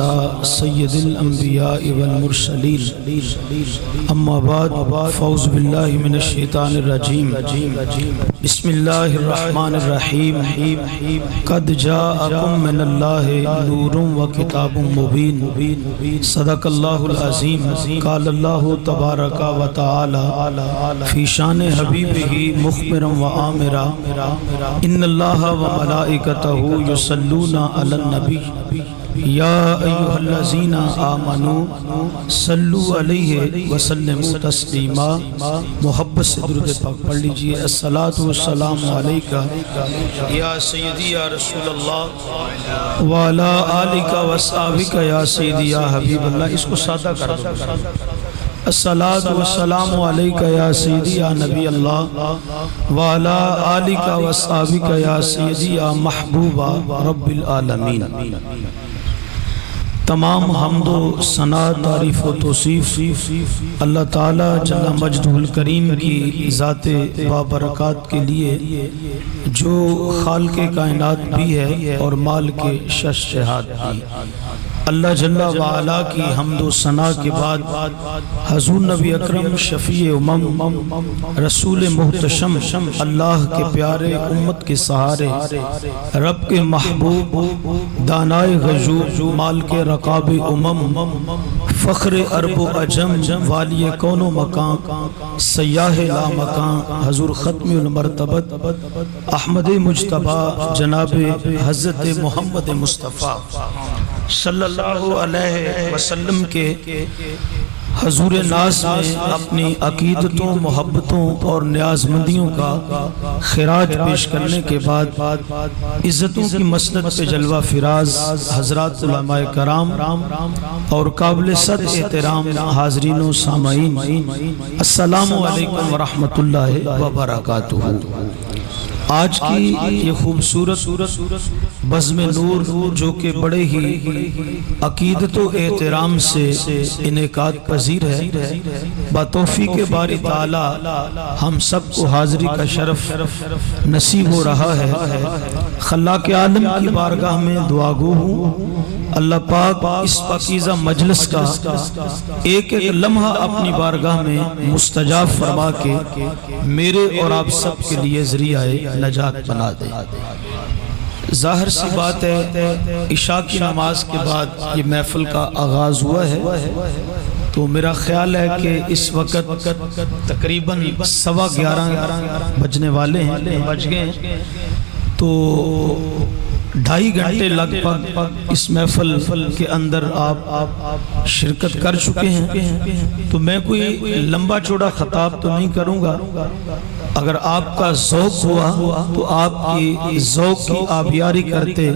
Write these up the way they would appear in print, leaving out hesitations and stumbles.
على سيد الأنبياء والمرسلين أما بعد فأعوذ بالله من الشيطان الرجيم بسم الله الرحمن الرحيم قد جاءكم من الله نور وكتاب مبين صدق الله العظيم قال الله تبارك وتعالى في شان حبيبه مخبرا وآمرا إن الله وملائكته يصلون على النبي یا ایھا الذین آمنوا صلوا علیہ وسلموا تسلیما. محبت سے درود پاک پڑھ لیجئے. الصلاۃ والسلام علیک یا سیدی یا رسول اللہ وعلی آلک وصحبک یا سیدی یا حبیب اللہ. اس کو سادہ کر دو. الصلاۃ والسلام علیک یا سیدی یا نبی اللہ وعلی آلک وصحبک یا سیدی یا محبوب رب العالمین. تمام حمد و ثنا تعریف و توصیف اللہ تعالی جل مجدہ الکریم کی ذات بابرکات کے لیے جو خالق کائنات بھی ہے اور مالک شہاد بھی. اللہ جل وعلا کی حمد و ثنا کے بعد حضور نبی اکرم شفیع امم رسول محتشم اللہ کے پیارے امت کے سہارے رب کے محبوب دانائے غیوب مال کے رقاب امم فخر عرب و عجم والی کون و مکان سیاہ لا مکان حضور ختم المرتبت احمد مجتبی جناب حضرت محمد مصطفیٰ صلی اللہ علیہ وسلم کے حضور ناز میں اپنی عقیدتوں محبتوں اور نیازمندیوں کا خراج پیش کرنے کے بعد عزتوں کی مسند پہ جلوہ فراز حضرات علماء کرام اور قابل صد احترام حاضرین و سامعین السلام علیکم ورحمۃ اللہ وبرکاتہ. آج کی یہ خوبصورت بزم نور جو کہ بڑے ہی عقیدت و احترام سے انعقاد پذیر ہے، بتوفیق باری تعالی ہم سب کو حاضری کا شرف نصیب ہو رہا ہے. خلاق عالم کی بارگاہ میں دعا گو ہوں اللہ پاک اس پاکیزہ مجلس کا ایک ایک لمحہ اپنی بارگاہ میں مستجاب فرما کے میرے اور آپ سب کے لیے ذریعہ نجات بنا دے. ظاہر سی بات ہے عشاء کی نماز کے بعد یہ محفل کا آغاز ہوا ہے، تو میرا خیال ہے کہ اس وقت تقریباً 11:15 بجنے والے ہیں، بج گئے ہیں. تو 2.5 گھنٹے لگ بھگ اس محفل کے اندر آپ شرکت کر چکے ہیں. تو میں کوئی لمبا چوڑا خطاب تو نہیں کروں گا. اگر آپ کا ذوق ہوا تو آپ کی ذوق کی آبیاری کرتے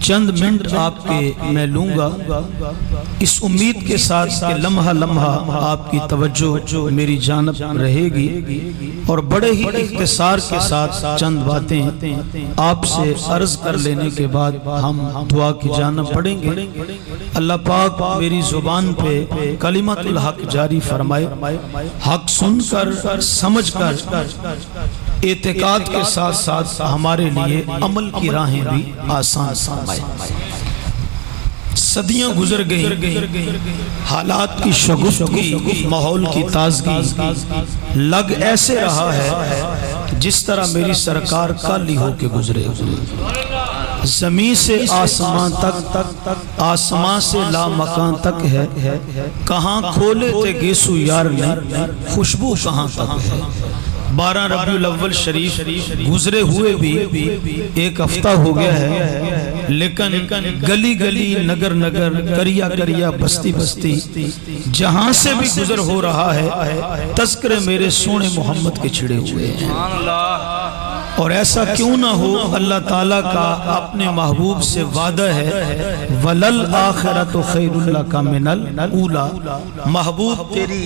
چند منٹ آپ کے میں لوں گا، اس امید کے ساتھ کہ لمحہ لمحہ آپ کی توجہ میری جانب رہے گی، اور بڑے ہی اختصار کے ساتھ چند باتیں آپ سے عرض کر لینے کے بعد ہم دعا کی جانب پڑھیں گے. اللہ پاک میری زبان پہ کلمت الحق جاری فرمائے، حق سن کر سمجھ کر اعتقاد کے ساتھ ساتھ ہمارے لیے عمل کی راہیں بھی آسان فرمائے. صدیاں گزر گئی، حالات کی شگفتگی ماحول کی تازگی لگ ایسے رہا ہے جس طرح میری سرکار کالی ہو کے گزرے. زمین سے آسمان تک، آسمان سے لامکان تک ہے، کہاں کھولے تھے گیسو یار نے خوشبو کہاں تک ہے. 12 ربیع الاول شریف گزرے ہوئے بھی ایک ہفتہ ہو گیا ہے، لیکن گلی گلی نگر نگر کریا کریا بستی بستی جہاں سے بھی گزر ہو رہا ہے تذکرے میرے سونے محمد کے چھڑے ہوئے ہیں. اور ایسا کیوں نہ ہو، اللہ تعالیٰ کا اپنے محبوب سے وعدہ ہے وَلَلْآخِرَةُ خَيْرٌ لَكَ مِنَ الْأُولَى. محبوب تیری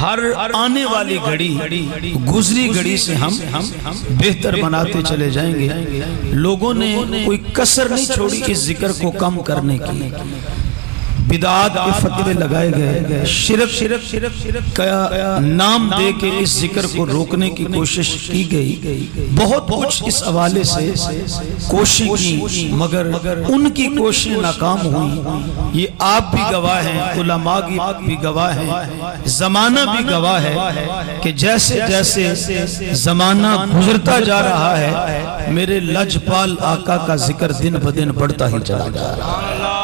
ہر آنے والی گھڑی گزری گھڑی سے ہم بہتر بناتے چلے جائیں گے. لوگوں نے کوئی کسر نہیں چھوڑی اس ذکر کو کم کرنے کی. بدعات کے فتوے لگائے گئے، شرک کا نام دے کے اس ذکر کو روکنے کی کوشش کی گئی، بہت کچھ اس حوالے سے کوشش کی، مگر ان کی کوششیں ناکام ہوئی۔ یہ آپ بھی گواہ ہیں، علماء بھی گواہ ہیں، زمانہ بھی گواہ ہے کہ جیسے جیسے زمانہ گزرتا جا رہا ہے میرے لجپال آقا کا ذکر دن بدن بڑھتا ہی چلا جا رہا ہے،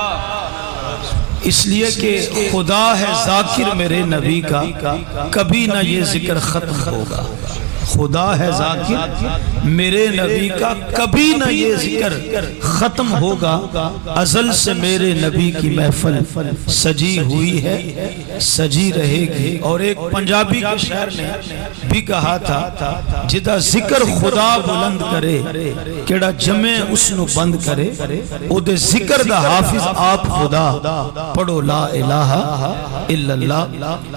اس لیے کہ خدا ہے ذاکر میرے نبی کا، کبھی نہ یہ ذکر ختم ہوگا۔ خدا ہے ذاکر میرے نبی کا، کبھی نہ یہ ذکر ختم ہوگا۔ ازل سے میرے نبی کی محفل سجی ہوئی ہے، سجی رہے گی۔ اور ایک پنجابی کے شاعر نے بھی کہا تھا، جدا ذکر خدا بلند کرے کیڑا جمع اس نو بند کرے، او دے ذکر دا حافظ آپ خدا، پڑھو لا الہ الا اللہ۔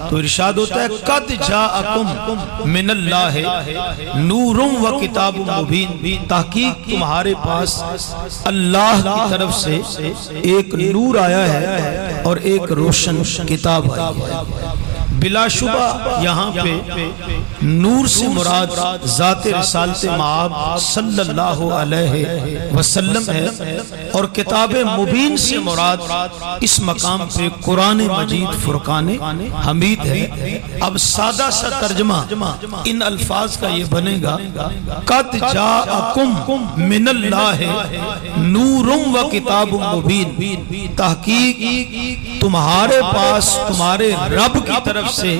تو ارشاد ہوتا ہے قد جاءکم من اللہ نور و کتاب مبین، تحقیق تمہارے پاس اللہ کی طرف سے ایک نور آیا ہے اور ایک روشن کتاب آئی ہے۔ بلا شبہ یہاں پہ نور سے مراد ذات رسالت مآب صلی اللہ علیہ وسلم ہے، اور کتاب مبین سے مراد اس مقام پہ قرآن مجید فرقان حمید ہے۔ اب سادہ سا ترجمہ ان الفاظ کا یہ بنے گا، قد جاءکم من اللہ نور و کتاب مبین، تحقیق تمہارے پاس تمہارے رب کی طرف سے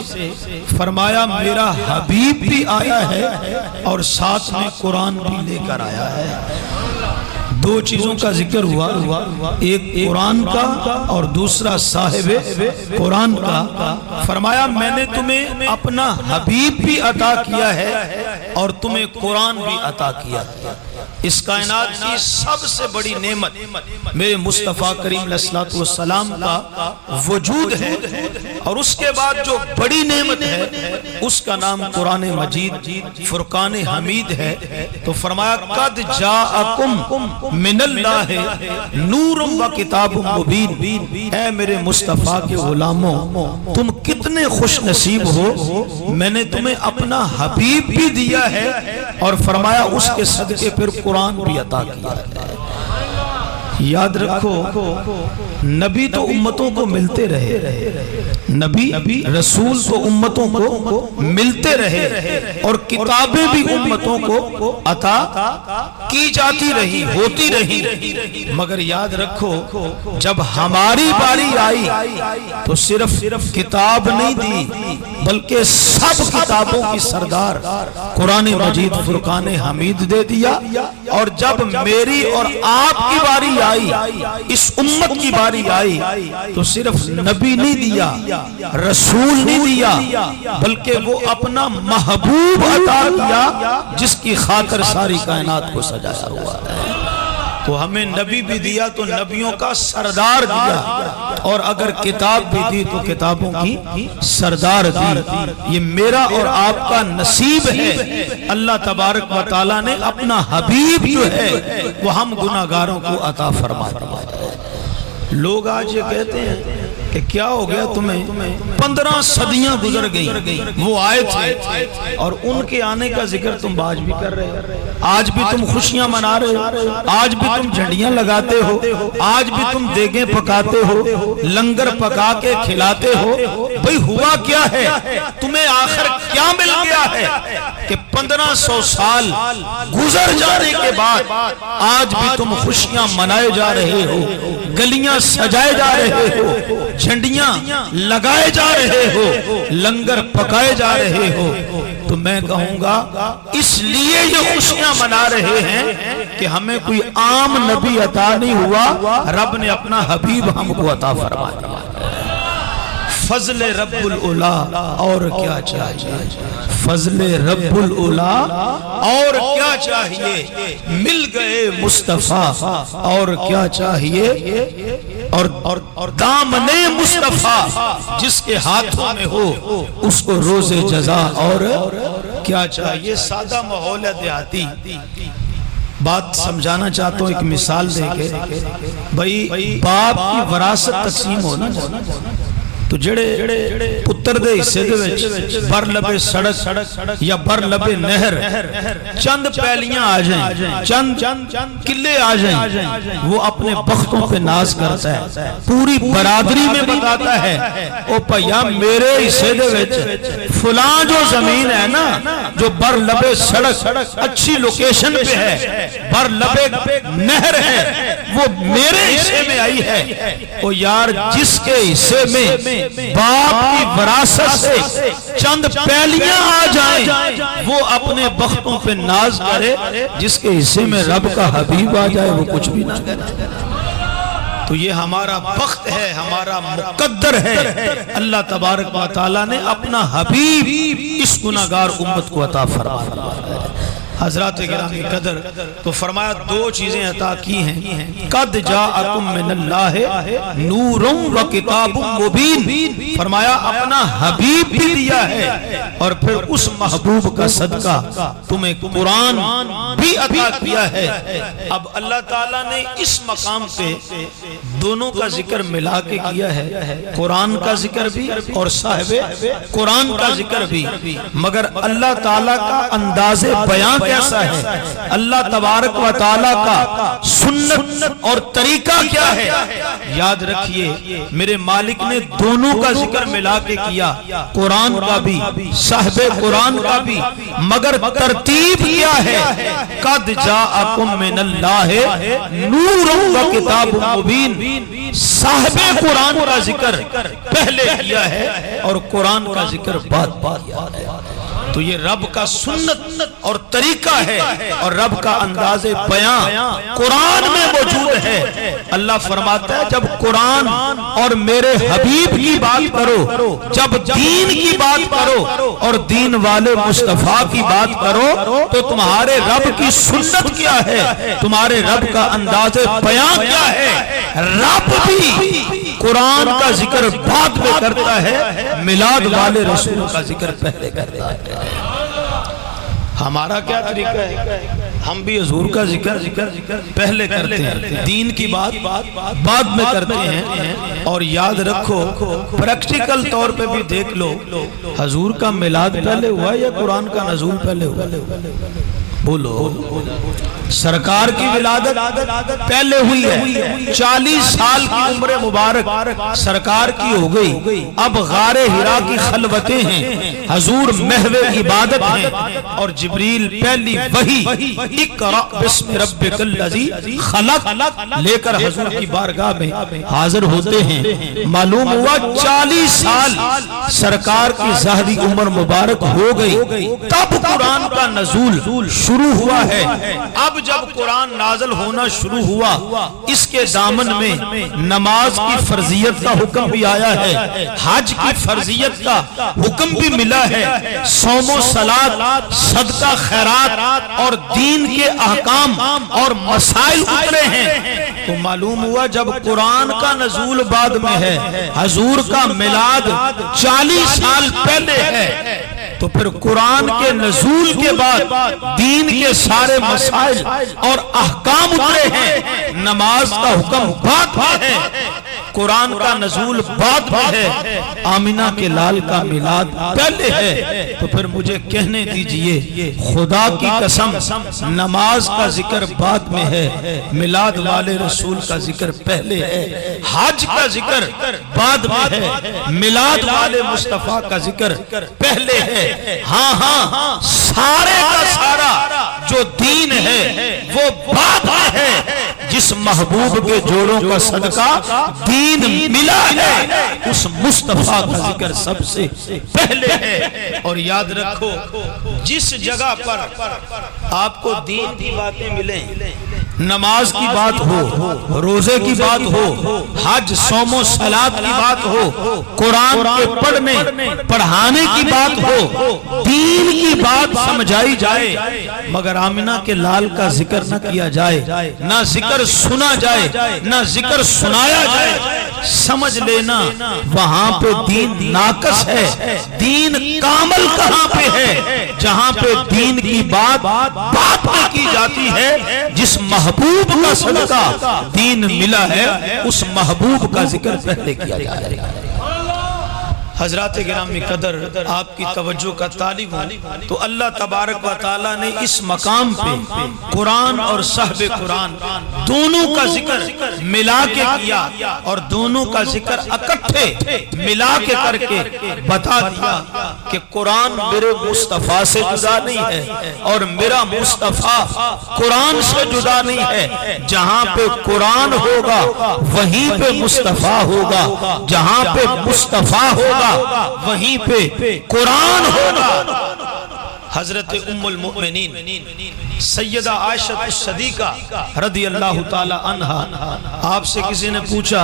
فرمایا میرا حبیب بھی آیا ہے اور ساتھ میں قرآن بھی لے کر آیا ہے۔ دو چیزوں کا ذکر ہوا، ایک قرآن کا اور دوسرا صاحب قرآن کا۔ فرمایا میں نے تمہیں اپنا حبیب بھی عطا کیا ہے اور تمہیں قرآن بھی عطا کیا ہے۔ اس کائنات کی سب سے بڑی نعمت میرے مصطفیٰ کریم علیہ السلام کا وجود ہے، اور اس کے بعد جو بڑی نعمت ہے اس کا نام قرآن مجید فرقان حمید ہے۔ تو فرمایا قد جاءکم من اللہ نور و کتاب مبین، اے میرے مصطفیٰ کے غلاموں تم کتنے خوش نصیب ہو، میں نے تمہیں اپنا حبیب بھی دیا ہے اور فرمایا اس کے صدقے پر قرآن بھی عطا کیا ہے۔ یاد رکھو نبی تو امتوں کو ملتے رہے، نبی رسول تو امتوں کو ملتے رہے، اور کتابیں بھی امتوں کو عطا کی جاتی رہی، ہوتی رہی، مگر یاد رکھو جب ہماری باری آئی تو صرف کتاب نہیں دی بلکہ سب کتابوں کی سردار قرآن مجید فرقان حمید دے دیا۔ اور جب میری اور آپ کی باری آئی، اس امت کی باری آئی، تو صرف نبی نہیں دیا، رسول نہیں دیا، بلکہ وہ اپنا محبوب عطا کیا جس کی خاطر ساری کائنات کو سجایا ہوا ہے۔ تو ہمیں نبی بھی دیا تو نبیوں کا سردار دیا، اور اگر کتاب بھی دی تو کتابوں کی سردار دی۔ یہ میرا اور آپ کا نصیب ہے، اللہ تبارک و تعالیٰ نے اپنا حبیب جو ہے وہ ہم گناہگاروں کو عطا فرما دیا ہے۔ لوگ آج یہ کہتے ہیں کہ کیا ہو گیا تمہیں، 15 صدیاں گزر گئیں، وہ آئے تھے اور ان کے آنے کا ذکر تم آج بھی کر رہے ہو، آج بھی تم خوشیاں منا رہے ہو، آج بھی تم جھنڈیاں لگاتے ہو، آج بھی تم دیگیں پکاتے ہو، لنگر پکا کے کھلاتے ہو۔ بھئی ہوا کیا ہے، تمہیں آخر کیا مل گیا ہے کہ 1500 سال گزر جانے کے بعد آج بھی تم خوشیاں منائے جا رہے ہو، گلیاں سجائے جا رہے ہو، جھنڈیاں لگائے جا رہے ہو، لنگر پکائے جا رہے ہو؟ تو میں کہوں گا اس لیے یہ خوشیاں منا رہے ہیں کہ ہمیں کوئی عام نبی عطا نہیں ہوا، رب نے اپنا حبیب ہم کو عطا فرما دیا۔ فضل رب العلا اور کیا چاہیے، فضل رب العلا اور کیا چاہیے، مل گئے مصطفیٰ اور کیا چاہیے، اور دامن مصطفیٰ جس کے ہاتھوں میں ہو اس کو روز جزا اور کیا چاہیے۔ سادہ ماحول ہے دیہاتی، بات سمجھانا چاہتا ہوں ایک مثال دے کے. بھئی باپ کی وراثت تقسیم ہونا تو جڑے پتر دے حصے دے وچ بر لبے سڑک یا بر لبے نہر چند پیلیاں آ جائیں، چند قلعے آ جائیں، وہ اپنے بختوں پہ ناز کرتا ہے، پوری برادری میں بتاتا ہے او پیا میرے حصے دے وچ فلاں جو زمین ہے نا جو بر لبے سڑک اچھی لوکیشن پہ ہے، بر لبے نہر ہے، وہ میرے حصے میں آئی ہے. او یار جس کے حصے میں باپ کی وراثت سے چند پیلیاں آ جائیں وہ اپنے بختوں پہ ناز کرے، جس کے حصے میں رب کا حبیب آ جائے وہ کچھ بھی نہ کرے. تو یہ ہمارا بخت ہے، ہمارا مقدر ہے. اللہ تبارک و تعالیٰ نے اپنا حبیب اس گناہگار امت کو عطا فرمایا. حضرات گرامی قدر تو فرمایا دو چیزیں عطا کی ہیں. قد جاءکم من اللہ نور و کتاب مبین، فرمایا اپنا حبیب بھی دیا ہے اور پھر اس محبوب کا صدقہ تمہیں قرآن بھی عطا کیا ہے. اب اللہ تعالیٰ نے اس مقام پہ دونوں کا ذکر ملا کے کیا ہے، قرآن کا ذکر بھی اور صاحب قرآن کا ذکر بھی. مگر اللہ تعالیٰ کا انداز بیان کیسا ہے، اللہ تبارک و تعالیٰ کا سنت اور طریقہ کیا ہے. یاد رکھیے میرے مالک نے دونوں کا ذکر ملا کے کیا، قرآن کا بھی صاحب قرآن کا بھی، مگر ترتیب کیا ہے. قد جاءکم من اللہ نور و کتاب مبین، صاحب قرآن کا ذکر پہلے کیا ہے اور قرآن کا ذکر بعد کیا ہے. تو یہ رب کا سنت اور طریقہ ہے اور رب کا انداز بیان قرآن میں موجود ہے. اللہ فرماتا ہے جب قرآن اور میرے حبیب کی بات کرو، جب دین کی بات کرو اور دین والے مصطفیٰ کی بات کرو تو تمہارے رب کی سنت کیا ہے، تمہارے رب کا انداز بیان کیا ہے. رب بھی قرآن کا ذکر بعد میں کرتا ہے، میلاد والے رسول کا ذکر پہلے کرتا ہے. ہمارا کیا طریقہ ہے، ہم بھی حضور کا ذکر پہلے کرتے ہیں، دین کی بات بعد میں کرتے ہیں. اور یاد رکھو پریکٹیکل طور پہ بھی دیکھ لو، حضور کا میلاد پہلے ہوا یا قرآن کا نزول پہلے ہوا؟ بولو. سرکار کی ولادت پہلے ہوئی ہے، 40 سال کی عمر مبارک سرکار کی ہو گئی. اب غار حرا کی خلوتیں ہیں، حضور محو عبادت ہیں اور جبریل پہلی وحی اقرأ بسم ربک الذی خلق لے کر حضور کی بارگاہ میں حاضر ہوتے ہیں. معلوم ہوا 40 سال سرکار کی ظاہری عمر مبارک ہو گئی، تب قرآن کا نزول شروع ہوا ہے. اب جب قرآن نازل ہونا شروع ہوا اس کے دامن میں نماز کی فرضیت کا حکم بھی آیا ہے، حج کی فرضیت کا حکم بھی ملا ہے، صوم و صلاۃ صدقہ خیرات اور دین کے احکام اور مسائل اترے ہیں. تو معلوم ہوا جب قرآن کا نزول بعد میں ہے، حضور کا میلاد 40 سال پہلے ہے، تو پھر قرآن کے نزول کے بعد دین کے سارے مسائل اور احکام اترے ہیں. نماز کا حکم بعد میں ہے، قرآن کا نزول بعد میں ہے، آمینہ کے لال کا میلاد پہلے ہے. تو پھر مجھے کہنے دیجئے خدا کی قسم نماز کا ذکر بعد میں ہے، میلاد والے رسول کا ذکر پہلے ہے، حج کا ذکر بعد میں ہے، میلاد والے مصطفیٰ کا ذکر پہلے ہے. ہاں سارے کا سارا جو دین ہے وہ بعد میں ہے. جس محبوب کے جوڑوں کا صدقہ دین ملا ہے اس مصطفیٰ کا ذکر سب سے پہلے ہے. اور یاد رکھو جس جگہ پر آپ کو دین کی باتیں ملیں، نماز کی بات ہو، روزے کی بات ہو، حج صوم و صلاۃ کی بات ہو، قرآن کے پڑھنے پڑھانے کی بات ہو، دین کی بات سمجھائی جائے، مگر آمینہ کے لال کا ذکر نہ کیا جائے، نہ ذکر سنا جائے، نہ ذکر سنایا جائے، سمجھ لینا وہاں پہ دین ناقص ہے. دین کامل کہاں پہ پہ ہے جہاں پہ دین کی بات میں کی جاتی ہے. جس محبوب کا صدقہ دین ملا ہے اس محبوب کا ذکر پہلے کیا جائے گا. حضرات گرامی قدر، آپ کی توجہ کا طالب ہوں تو اللہ تبارک و تعالیٰ نے اس مقام پہ قرآن اور صحب قرآن دونوں کا ذکر ملا کے کیا اور دونوں کا ذکر اکٹھے ملا کے کر کے بتا دیا کہ قرآن میرے مصطفیٰ سے جدا نہیں ہے اور میرا مصطفیٰ قرآن سے جدا نہیں ہے. جہاں پہ قرآن ہوگا وہیں پہ مصطفیٰ ہوگا، جہاں پہ مصطفیٰ ہوگا وہیں پہ قرآن ہوگا. حضرت ام المؤمنین سیدہ عائشہ الصدیقہ رضی اللہ تعالی عنہا، آپ سے کسی نے پوچھا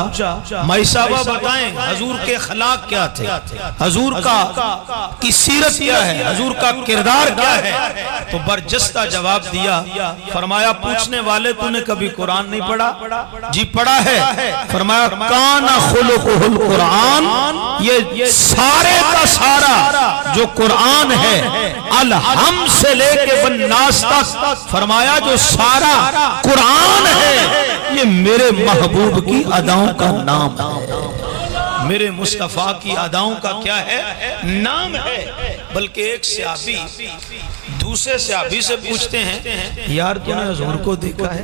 مائی صاحبہ بتائیں حضور کے اخلاق کیا تھے، حضور کی سیرت کیا ہے، حضور کا کردار کیا ہے؟ تو برجستہ جواب دیا، فرمایا پوچھنے والے تو نے کبھی قرآن نہیں پڑھا؟ جی پڑھا ہے. فرمایا کان خلقہ القرآن، یہ سارے کا سارا جو قرآن ہے الحم سے لے کے والناس تک، فرمایا جو سارا قرآن ہے یہ میرے محبوب کی اداؤں کا نام ہے، میرے مصطفیٰ کی اداؤں کا کیا ہے؟ نام ہے. بلکہ ایک صحابی دوسرے صحابی سے پوچھتے ہیں یار تو نے حضور کو دیکھا ہے،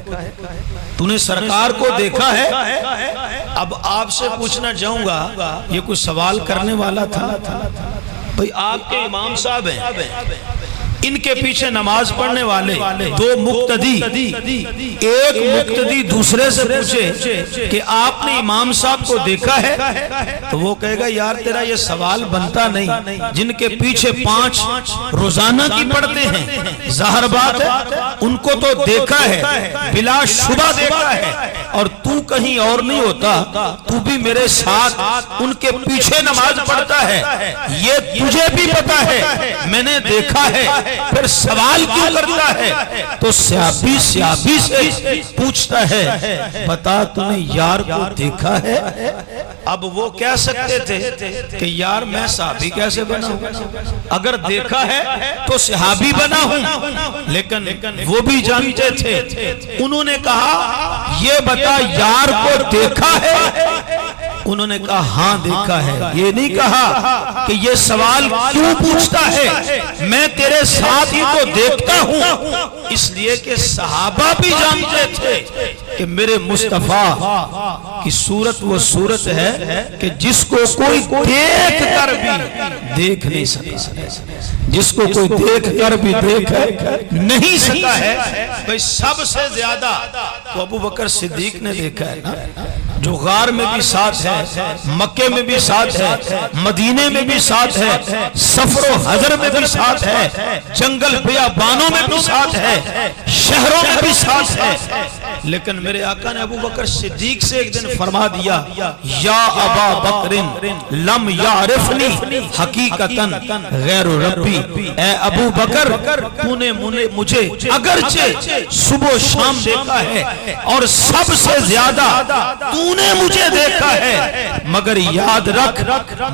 تو نے سرکار کو دیکھا ہے؟ اب آپ سے پوچھنا چاہوں گا، یہ کوئی سوال کرنے والا تھا؟ بھئی آپ کے امام صاحب ہیں، ان کے پیچھے نماز پڑھنے والے دو مقتدی، ایک مقتدی دوسرے سے پوچھے کہ آپ نے امام صاحب کو دیکھا ہے؟ تو وہ کہے گا یار تیرا یہ سوال بنتا نہیں، جن کے پیچھے 5 روزانہ کی پڑھتے ہیں ظاہر بات ہے ان کو تو دیکھا ہے، بلا شبہ دیکھا ہے، اور تو کہیں اور نہیں ہوتا، تو بھی میرے ساتھ ان کے پیچھے نماز پڑھتا ہے، یہ تجھے بھی پتا ہے میں نے دیکھا ہے، پھر سوال کیوں کرتا ہے؟ تو صحابی سے پوچھتا ہے بتا تو نے یار کو دیکھا ہے؟ اب وہ کہہ سکتے تھے کہ یار میں صحابی کیسے بنا ہوں، اگر دیکھا ہے تو صحابی بنا ہوں، لیکن وہ بھی جانتے تھے. انہوں نے کہا یہ بتا یار کو دیکھا ہے؟ انہوں نے کہا ہاں دیکھا ہے. یہ نہیں کہا کہ یہ سوال کیوں پوچھتا ہے، میں تیرے ساتھ ہی تو دیکھتا ہوں. اس لیے کہ صحابہ بھی جانتے تھے کہ میرے مصطفیٰ کی صورت وہ صورت ہے کہ جس کو کوئی دیکھ کر بھی دیکھ نہیں سکا، جس کو کوئی دیکھ کر بھی دیکھ نہیں سکا ہے. بھئی سب سے زیادہ تو ابو بکر صدیق نے دیکھا ہے نا، جو غار میں بھی ساتھ ہے، مکے میں بھی ساتھ ہے، مدینے میں بھی ساتھ ہے، سفر و حضر میں بھی ساتھ ہے، جنگل بیابانوں میں بھی ساتھ ہے، شہروں میں بھی ساتھ ہے. لیکن میرے آقا نے ابو بکر صدیق سے ایک دن فرما دیا یا ابا بکر لم یعرفنی حقیقتاً غیر ربی، اے ابو بکر تو نے مجھے اگرچہ صبح و شام دیکھا ہے اور سب سے زیادہ تو نے مجھے دیکھا ہے، مگر یاد رکھ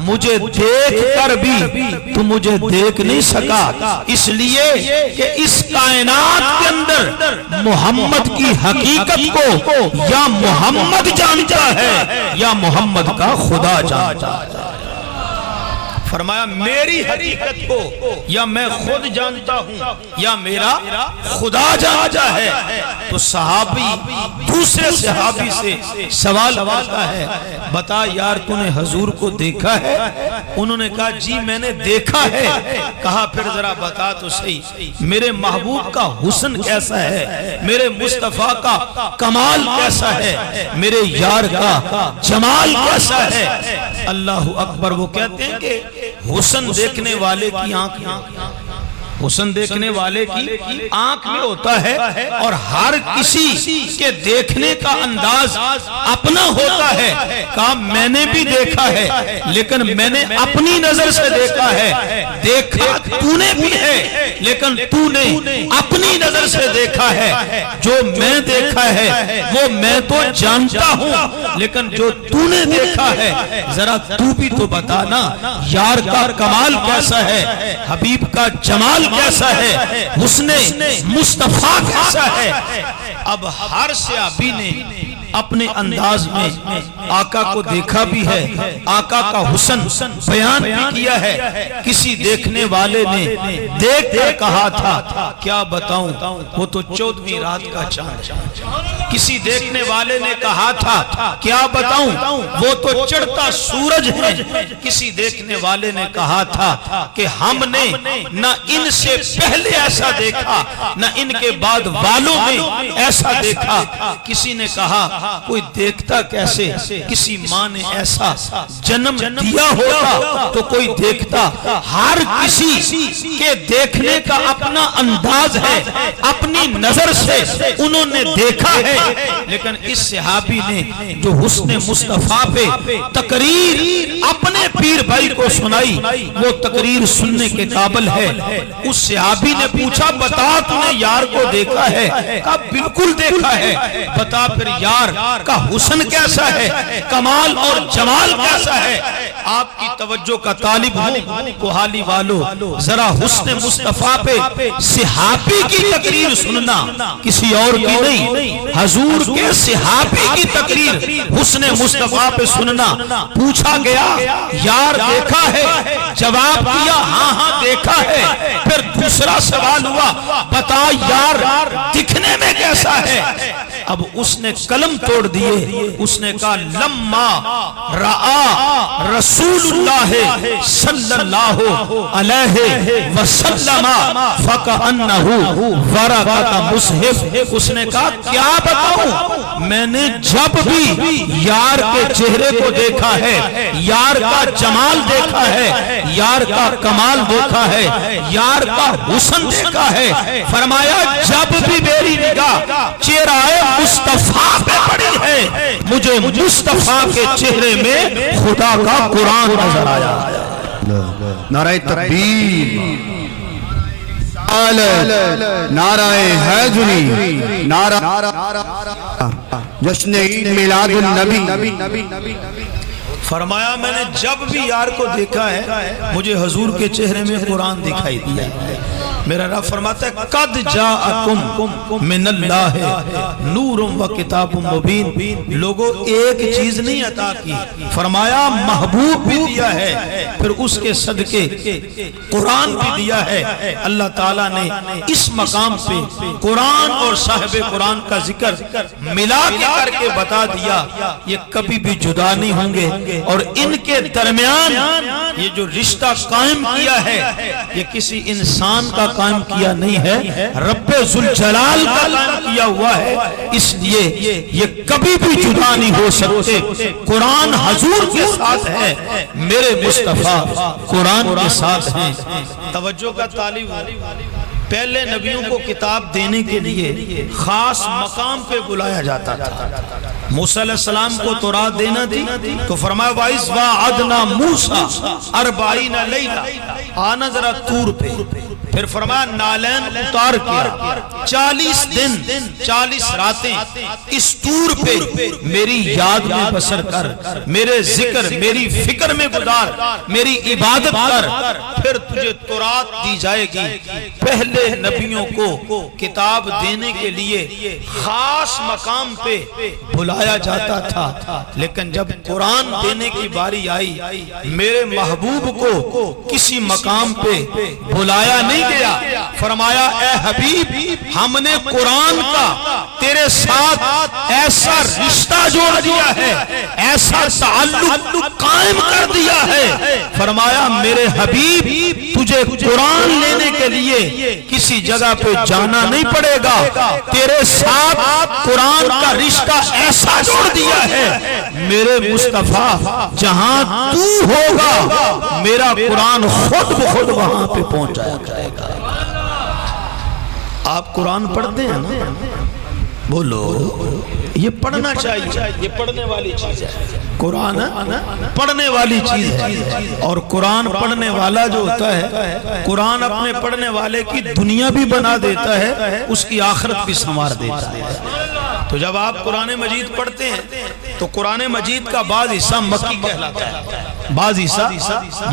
مجھے دیکھ کر بھی تو مجھے دیکھ نہیں سکا، اس لیے کہ اس کائنات کے اندر محمد کی حقیقت کو یا محمد جانتا ہے یا محمد کا خدا جانتا ہے. فرمایا میری حقیقت کو یا میں خود جانتا ہوں یا میرا خدا جانتا ہے. تو صحابی دوسرے صحابی سے سوال کرتا ہے بتا یار تو نے حضور کو دیکھا ہے؟ انہوں نے کہا جی میں نے دیکھا ہے. کہا پھر ذرا بتا تو صحیح میرے محبوب کا حسن کیسا ہے، میرے مصطفیٰ کا کمال کیسا ہے، میرے یار کا جمال کیسا ہے؟ اللہ اکبر. وہ کہتے ہیں کہ حسن دیکھنے والے کی آنکھ حسن دیکھنے والے کی آنکھ میں ہوتا ہے اور ہر کسی کے دیکھنے کا انداز اپنا ہوتا ہے. کہا میں نے بھی دیکھا ہے لیکن میں نے اپنی نظر سے دیکھا ہے. دیکھا تو نے بھی ہے لیکن تو نے اپنی نظر سے دیکھا ہے. جو میں دیکھا ہے وہ میں تو جانتا ہوں لیکن جو تو نے دیکھا ہے ذرا تو بھی تو بتانا یار کا کمال کیسا ہے, حبیب کا جمال کیسا ہے, حسن مصطفیٰ کیسا ہے. اب ہر صحابی نے اپنے انداز میں آقا کو دیکھا بھی ہے, آقا کا حسن بیان بھی کیا ہے. کسی دیکھنے والے نے دیکھ کر کہا تھا کیا بتاؤں وہ تو 14ویں رات کا چاند. کسی دیکھنے والے نے کہا تھا کیا بتاؤں وہ تو چڑھتا سورج ہے. کسی دیکھنے والے نے کہا تھا کہ ہم نے نہ ان سے پہلے ایسا دیکھا نہ ان کے بعد والوں میں ایسا دیکھا. کسی نے کہا کوئی دیکھتا کیسے, کسی ماں نے ایسا جنم دیا ہوتا تو کوئی دیکھتا. ہر کسی کے دیکھنے کا اپنا انداز ہے, اپنی نظر سے انہوں نے دیکھا ہے. لیکن اس صحابی نے جو حسن مصطفیٰ پہ تقریر اپنے پیر بھائی کو سنائی وہ تقریر سننے کے قابل ہے. اس صحابی نے پوچھا بتا تو نے یار کو دیکھا ہے؟ کہا بالکل دیکھا ہے. بتا پھر یار کا حسن کیسا ہے, کمال اور جمال کیسا ہے. آپ کی توجہ کا طالب ہوں کوہالی والو, ذرا حسن مصطفیٰ پہ صحابی کی تقریر سننا, کسی اور کی نہیں, حضور کے صحابی کی تقریر حسن مصطفیٰ پہ سننا. پوچھا گیا یار دیکھا ہے؟ جواب دیا ہاں ہاں دیکھا ہے. پھر دوسرا سوال ہوا بتا یار دکھنے میں کیسا ہے؟ اب اس نے قلم توڑ دیے, اس نے کہا لما رآ رسول اللہ صلی اللہ علیہ وسلم فکأنہ ورقۃ مصحف. اس نے کہا کیا بتاؤں میں نے جب بھی یار کے چہرے کو دیکھا ہے, یار کا جمال دیکھا ہے, یار کا کمال دیکھا ہے, یار کا حسن دیکھا ہے. فرمایا جب بھی میری نگاہ چہرہ مصطفیٰ پہ پڑی ہے مجھے مصطفیٰ کے چہرے میں خدا کا قرآن نظر آیا. نعرہ تکبیر, نعرہ حیدری, نعرہ جشن عید میلاد النبی. فرمایا میں نے جب بھی یار کو دیکھا ہے مجھے حضور کے چہرے میں قرآن دکھائی دیا. میرا رب فرماتا ہے قد جاءکم من اللہ نور و کتاب مبین. لوگوں ایک چیز نہیں عطا کی, فرمایا محبوب بھی دیا ہے, پھر اس کے صدقے قرآن بھی دیا ہے. اللہ تعالیٰ نے اس مقام پہ قرآن اور صاحب قرآن کا ذکر ملا کے کر کے بتا دیا یہ کبھی بھی جدا نہیں ہوں گے, اور ان کے درمیان یہ جو رشتہ قائم کیا ہے یہ کسی انسان کا قائم کیا نہیں ہے, رب ذوالجلال کا قائم کیا ہوا ہے. اس لیے یہ کبھی بھی جدا نہیں ہو سکتے. قرآن حضور کے ساتھ ہے, میرے مصطفیٰ قرآن کے ساتھ ہیں. توجہ کا طالب, پہلے نبیوں کو کتاب دینے کے لیے خاص مقام پہ بلایا جاتا تھا. موسیٰ علیہ السلام کو تورات دینا تھی تو فرمایا وَإِذْ وَعَدْنَا مُوسَىٰ 40 لَيْلَةً, آنا ذرا طور پہ. پھر فرمایا نالین اتار کیا, 40 دن 40 راتیں اس طور پہ میری یاد میں بسر کر, میرے ذکر میری فکر میں گزار, میری عبادت کر, پھر تجھے تورات دی جائے گی. پہلے نبیوں کو کتاب دینے کے لیے خاص مقام پہ بلایا جاتا تھا, لیکن جب قرآن دینے کی باری آئی میرے محبوب کو کسی مقام پہ بلایا نہیں گیا. فرمایا اے حبیب ہم نے قرآن کا تیرے ساتھ ایسا رشتہ جوڑ دیا ہے, ایسا تعلق قائم کر دیا ہے. فرمایا میرے حبیب تجھے قرآن لینے کے لیے کسی جگہ پہ جانا نہیں پڑے گا, تیرے ساتھ قرآن کا رشتہ ایسا جوڑ دیا ہے میرے مصطفیٰ جہاں تو ہوگا میرا قرآن خود بخود وہاں پہ پہنچ جایا کرے گا. آپ قرآن پڑھتے ہیں نا؟ بولو، یہ پڑھنا چاہیے، یہ پڑھنے والی چیز ہے۔ قرآن پڑھنے والی چیز ہے، اور قرآن پڑھنے والا جو ہوتا ہے، قرآن اپنے پڑھنے والے کی دنیا بھی بنا دیتا ہے، اس کی آخرت بھی سنوار دیتا ہے۔ تو جب آپ قرآن مجید پڑھتے ہیں تو قرآن مجید کا بعض حصہ مکی کہلاتا ہے، بعض حصہ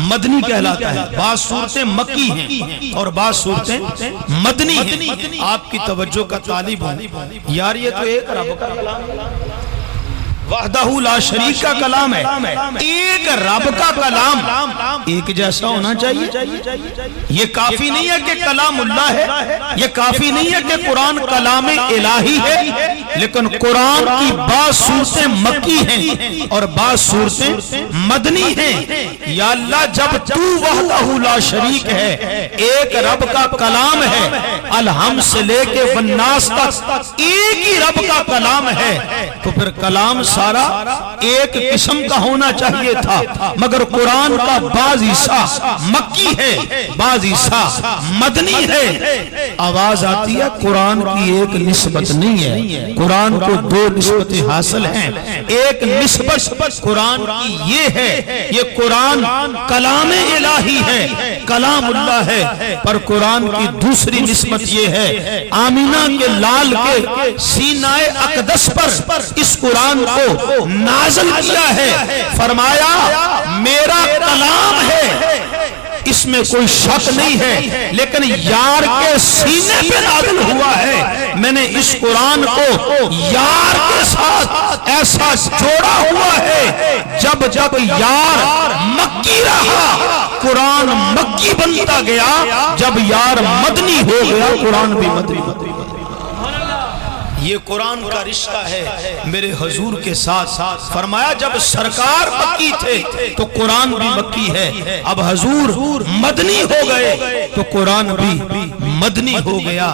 مدنی کہلاتا ہے، بعض صورتیں مکی ہیں اور بعض صورتیں مدنی ہیں۔ آپ کی توجہ کا طالب ہوں، یار یہ تو ایک رب کا کلام ہے، وحدہ لا شریک کا کلام ہے، ایک رب کا کلام ایک جیسا ہونا چاہیے۔ یہ کافی نہیں ہے کہ کلام اللہ ہے، یہ کافی نہیں ہے کہ قرآن کلام الہی ہے، لیکن قرآن کی بعض صورتیں مکی ہیں اور بعض صورتیں مدنی ہیں۔ یا اللہ جب تو وحدہ لا شریک ہے، ایک رب کا کلام ہے، الحم سے لے کے والناس تک ایک ہی رب کا کلام ہے، تو پھر کلام سارا ایک قسم کا ہونا چاہیے تھا، مگر قرآن کا بعض حصہ مکی ہے، بعض حصہ مدنی ہے۔ آواز آتی ہے قرآن کی ایک نسبت نہیں ہے، قرآن کو دو نسبتیں حاصل ہیں۔ ایک نسبت قرآن کی یہ ہے، یہ قرآن کلام الہی ہے، کلام اللہ ہے، پر قرآن کی دوسری نسبت یہ ہے، آمینہ کے لال کے سینہ اقدس پر اس قرآن کو نازل کیا ہے، فرمایا میرا کلام ہے، اس میں کوئی شک نہیں ہے، لیکن یار کے سینے پہ نازل ہوا ہے۔ میں نے اس قرآن کو یار کے ساتھ ایسا جوڑا ہوا ہے، جب جب یار مکی رہا قرآن مکی بنتا گیا، جب یار مدنی ہو گیا قرآن بھی مدنی بن گیا۔ یہ قرآن کا رشتہ ہے میرے حضور کے ساتھ۔ فرمایا جب سرکار مکی تھے تو قرآن بھی مکی ہے، اب حضور مدنی ہو گئے تو قرآن بھی مدنی ہو گیا۔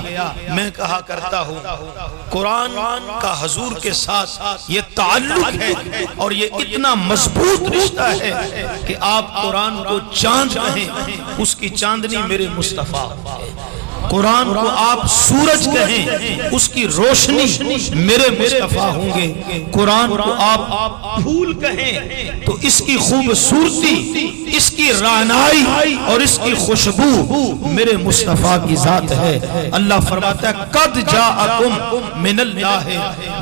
میں کہا کرتا ہوں قرآن کا حضور کے ساتھ یہ تعلق ہے اور یہ اتنا مضبوط رشتہ ہے کہ آپ قرآن کو چاند کہیں، اس کی چاندنی میرے مصطفیٰ، قرآن کو آپ سورج کہیں، اس کی روشنی میرے مصطفیٰ ہوں گے، قرآن کو آپ پھول کہیں تو اس کی خوبصورتی، اس کی رعنائی اور اس کی خوشبو میرے مصطفیٰ کی ذات ہے۔ اللہ فرماتا ہے قد جاءکم من اللہ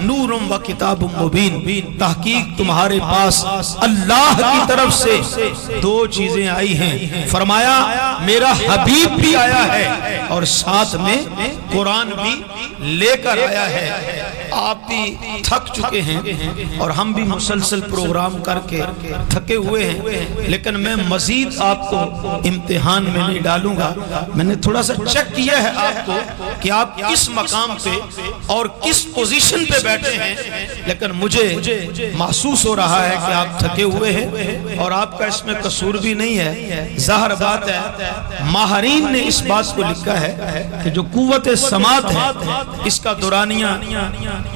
نور و کتاب مبین، تحقیق تمہارے پاس اللہ کی طرف سے دو چیزیں آئی ہیں، فرمایا میرا حبیب بھی آیا ہے اور ساتھ میں قرآن بھی لے کر آیا ہے۔ آپ بھی تھک چکے ہیں اور ہم بھی مسلسل پروگرام کر کے تھکے ہوئے ہیں، لیکن میں مزید آپ کو امتحان میں نہیں ڈالوں گا۔ میں نے تھوڑا سا چیک کیا ہے آپ کو کہ آپ کس مقام پہ اور کس پوزیشن پہ بیٹھے ہیں، لیکن مجھے محسوس ہو رہا ہے کہ آپ تھکے ہوئے ہیں اور آپ کا اس میں قصور بھی نہیں ہے۔ ظاہر بات ہے ماہرین نے اس بات کو لکھا ہے کہ جو قوت سماعت ہے اس کا دورانیہ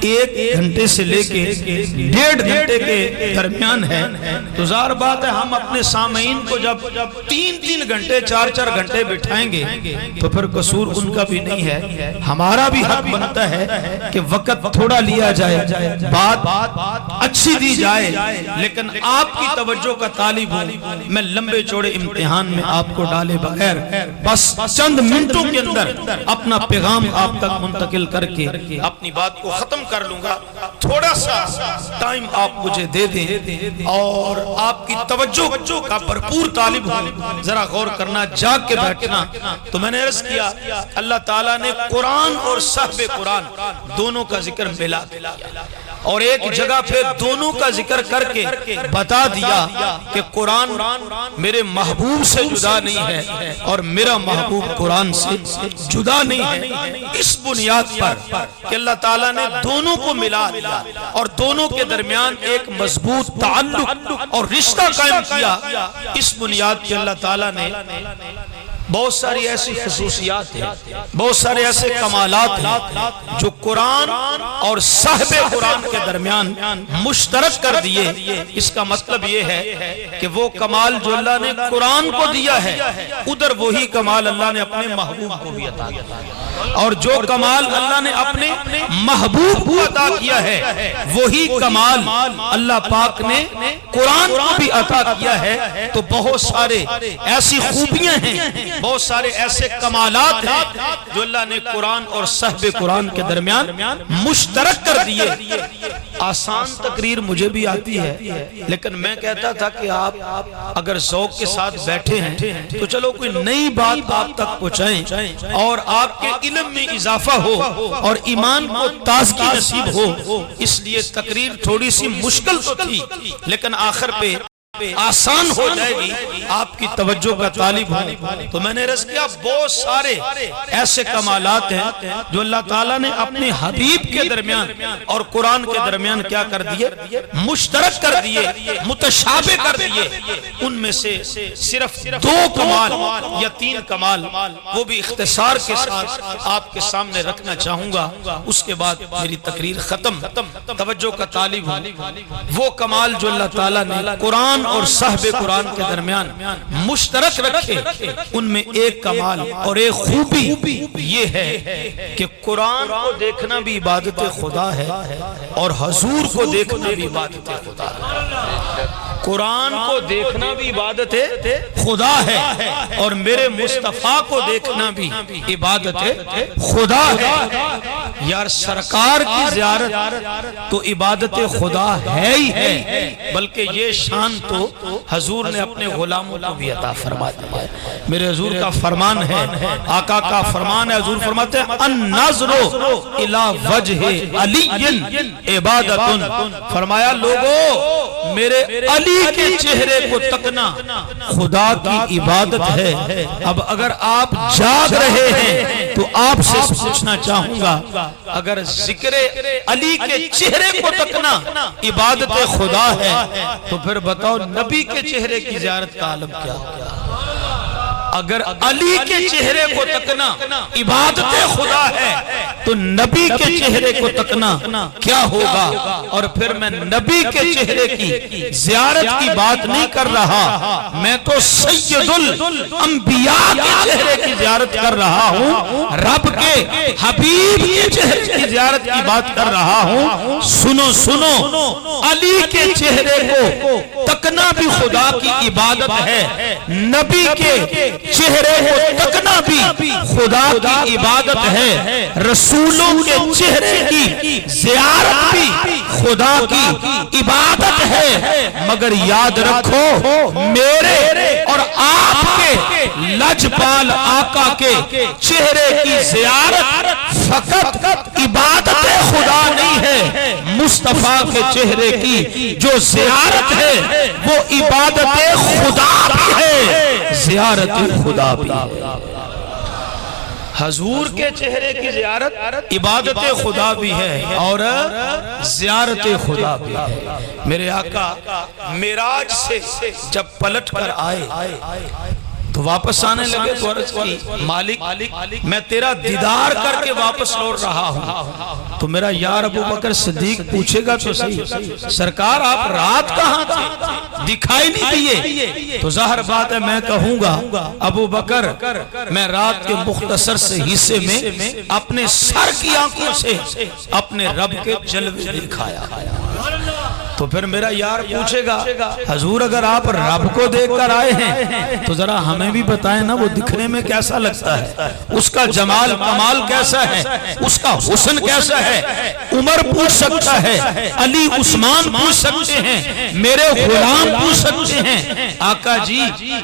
1 گھنٹے سے لے کے 1.5 گھنٹے کے درمیان ہے، تو ظاہر بات ہے ہم اپنے سامعین کو جب 3 گھنٹے 4 گھنٹے بٹھائیں گے تو پھر قصور ان کا بھی نہیں ہے۔ ہمارا بھی حق بنتا ہے کہ وقت تھوڑا لیا جائے، بات اچھی دی جائے، لیکن آپ کی توجہ کا طالب ہوں میں لمبے چوڑے امتحان میں آپ کو ڈالے بغیر بس چند منٹوں کے اندر اپنا پیغام آپ تک منتقل کر کے اپنی بات کو ختم کر لوں گا۔ تھوڑا سا ٹائم آپ مجھے دے دیں اور آپ کی توجہ کا بھرپور طالب ہوں، ذرا غور کرنا، جاگ کے بیٹھنا۔ تو میں نے عرض کیا اللہ تعالیٰ نے قرآن اور صحب قرآن دونوں کا ذکر ملا دیا اور ایک جگہ پہ دونوں کا ذکر کر کے بتا دیا کہ قرآن میرے محبوب سے جدا نہیں ہے اور میرا محبوب قرآن سے جدا نہیں ہے۔ اس بنیاد پر کہ اللہ تعالیٰ نے دونوں کو ملا دیا اور دونوں کے درمیان ایک مضبوط تعلق اور رشتہ قائم کیا، اس بنیاد پہ اللہ تعالیٰ نے بہت ساری ایسی خصوصیات ہیں، بہت سارے ایسے کمالات ہیں جو قرآن اور صاحب قرآن کے درمیان مشترک کر دیے۔ اس کا مطلب یہ ہے کہ وہ کمال جو اللہ نے قرآن کو دیا ہے ادھر وہی کمال اللہ نے اپنے محبوب کو بھی عطا کیا۔ اور جو کمال اللہ نے اپنے محبوب کو عطا کیا ہے وہی کمال اللہ پاک نے قرآن کو بھی عطا کیا ہے. تو بہت سارے ایسی خوبیاں ہیں, بہت سارے ایسے کمالات ہیں جو اللہ نے قرآن اور صحب قرآن کے درمیان مشترک کر دیے. آسان تقریر مجھے بھی آتی ہے, لیکن میں کہتا تھا کہ آپ اگر ذوق کے ساتھ بیٹھے ہیں تو چلو کوئی نئی بات آپ تک پہنچائیں اور آپ کے علم میں اضافہ ہو اور ایمان کو تازگی نصیب ہو. اس لیے تقریر تھوڑی سی مشکل تو تھی لیکن آخر پہ آسان ہو جائے گی آپ کی توجہ کا طالب ہوں. تو میں نے عرض کیا بہت سارے ایسے کمالات ہیں جو اللہ تعالیٰ نے اپنے حبیب کے درمیان اور قرآن کے درمیان کیا کر دیے, مشترک کر دیے, متشابہ کر دیے. ان میں سے صرف 2 کمال یا 3 کمال وہ بھی اختصار کے ساتھ آپ کے سامنے رکھنا چاہوں گا, اس کے بعد میری تقریر ختم. توجہ کا طالب ہوں. وہ کمال جو اللہ تعالیٰ نے قرآن اور صحب قرآن کے درمیان مشترک رکھے, ان میں ایک کمال اور ایک خوبی یہ ہے کہ قرآن کو دیکھنا بھی عبادت خدا ہے اور حضور کو دیکھنا بھی عبادت خدا ہے. قرآن کو دیکھنا بھی عبادت خدا ہے اور میرے مصطفیٰ کو دیکھنا بھی عبادت خدا ہے. یار سرکار کی زیارت تو عبادت خدا ہے ہی ہے, بلکہ یہ شان تو حضور نے اپنے غلاموں کو بھی عطا فرما دیا ہے. میرے حضور کا فرمان ہے, آقا کا فرمان ہے, حضور فرماتے ہیں النظر الی وجہ علی عبادت. فرمایا لوگو میرے علی کے چہرے کو تکنا خدا کی عبادت ہے. اب اگر آپ جاگ رہے ہیں تو آپ سے پوچھنا چاہوں گا, اگر ذکر علی کے چہرے کو تکنا عبادت خدا ہے تو پھر بتاؤ نبی کے چہرے کی زیارت کا عالم کیا ہوگا؟ اگر علی کے چہرے کو تکنا عبادت خدا ہے تو نبی کے چہرے کو تکنا کیا ہوگا؟ اور پھر میں نبی کے چہرے کی زیارت کی بات نہیں کر رہا, میں تو سید الانبیاء کے چہرے کی زیارت کر رہا ہوں, رب کے حبیب کے چہرے کی زیارت کی بات کر رہا ہوں. سنو سنو, علی کے چہرے کو تکنا بھی خدا کی عبادت ہے, نبی کے چہرے کو تکنا بھی خدا کی عبادت ہے, رسولوں کے چہرے کی زیارت بھی خدا کی عبادت ہے. مگر یاد رکھو میرے اور آپ کے لجپال آقا کے چہرے کی زیارت فقط عبادت خدا نہیں ہے, مصطفیٰ کے چہرے کی جو زیارت ہے وہ عبادت خدا بھی ہے, زیارت خدا بھی ہے. حضور کے چہرے کی زیارت عبادت خدا بھی ہے اور زیارت خدا بھی ہے. میرے آقا معراج سے جب پلٹ کر آئے تو واپس آنے لگے تو عرض کی مالک میں تیرا دیدار کر کے واپس لوٹ رہا ہوں. تو میرا یار ابو بکر صدیق پوچھے گا تو صحیح, سرکار آپ رات کہاں تھے, دکھائی نہیں دیے؟ تو ظاہر بات ہے میں کہوں گا ابو بکر میں رات کے مختصر سے حصے میں اپنے سر کی آنکھوں سے اپنے رب کے جلوے دکھایا. تو پھر میرا یار پوچھے گا حضور اگر آپ رب کو دیکھ کر آئے ہیں تو ذرا ہمیں بھی بتائیں نا وہ دکھنے میں کیسا لگتا ہے, اس کا جمال کمال کیسا ہے, اس کا حسن کیسا ہے. عمر پوچھ سکتا ہے, علی عثمان پوچھ سکتے ہیں, میرے غلام پوچھ سکتے ہیں, آقا جی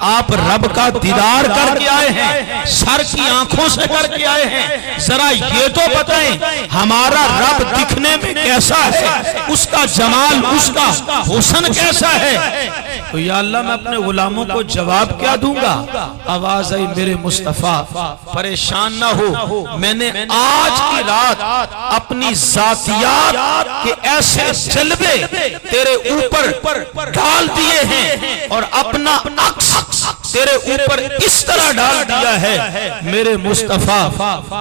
آپ رب کا دیدار کر کے آئے ہیں, سر کی آنکھوں سے کر کے آئے ہیں, ذرا یہ تو بتائیں ہمارا رب دکھنے میں کیسا ہے, اس کا جمال اس کا حسن کیسا ہے. تو یا اللہ میں اپنے غلاموں کو جواب کیا دوں گا؟ آواز آئی میرے مصطفیٰ پریشان نہ ہو, میں نے آج کی رات اپنی ذاتیات کے ایسے جلوے تیرے اوپر ڈال دیے ہیں اور اپنا عکس تیرے اوپر اس طرح ڈال دیا ہے میرے مصطفیٰ،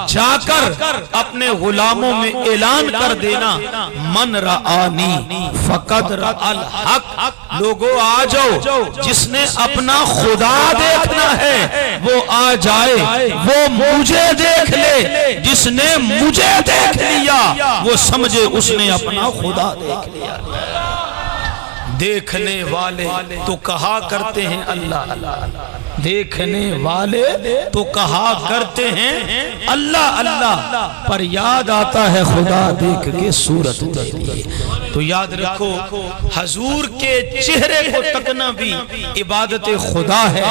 جا کر اپنے غلاموں میں اعلان کر دینا، من رآنی فقد رأى الحق، لوگوں آ جاؤ، جس نے اپنا خدا دیکھنا ہے وہ آ جائے، وہ مجھے دیکھ لے، جس نے مجھے دیکھ لیا وہ سمجھے اس نے اپنا خدا دیکھ لیا۔ دیکھنے والے تو کہا کرتے ہیں اللہ اللہ، دیکھنے والے تو کہا کرتے ہیں اللہ اللہ، پر یاد آتا ہے خدا دیکھ کے صورت دیکھیے۔ تو یاد رکھو حضور کے چہرے کو تکنا بھی عبادت خدا ہے،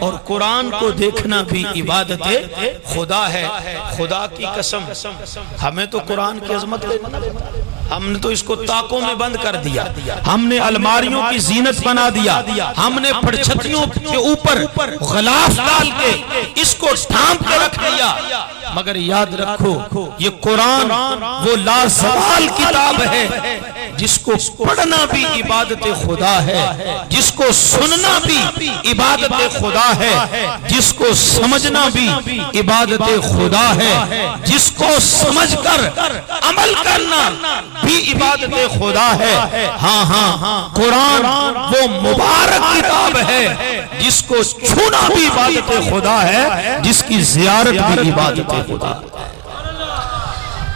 اور قرآن کو دیکھنا بھی عبادت خدا ہے۔ خدا کی قسم ہمیں تو قرآن کی عظمت ہم نے تو اس کو طاقوں میں بند کر دیا، ہم نے الماریوں کی زینت بنا دیا، ہم نے پرچھتیوں کے اوپر غلاف ڈال کے اس کو ڈھانپ کے رکھ دیا، مگر یاد رکھو یہ قرآن وہ لازوال کتاب ہے جس کو پڑھنا بھی عبادت خدا ہے، جس کو سننا بھی عبادت خدا ہے، جس کو سمجھنا بھی عبادت خدا ہے، جس کو سمجھ کر عمل کرنا بھی عبادت خدا ہے۔ ہاں ہاں قرآن وہ مبارک کتاب ہے جس کو چھونا بھی عبادت خدا ہے، جس کی زیارت بھی عبادت خدا ہے۔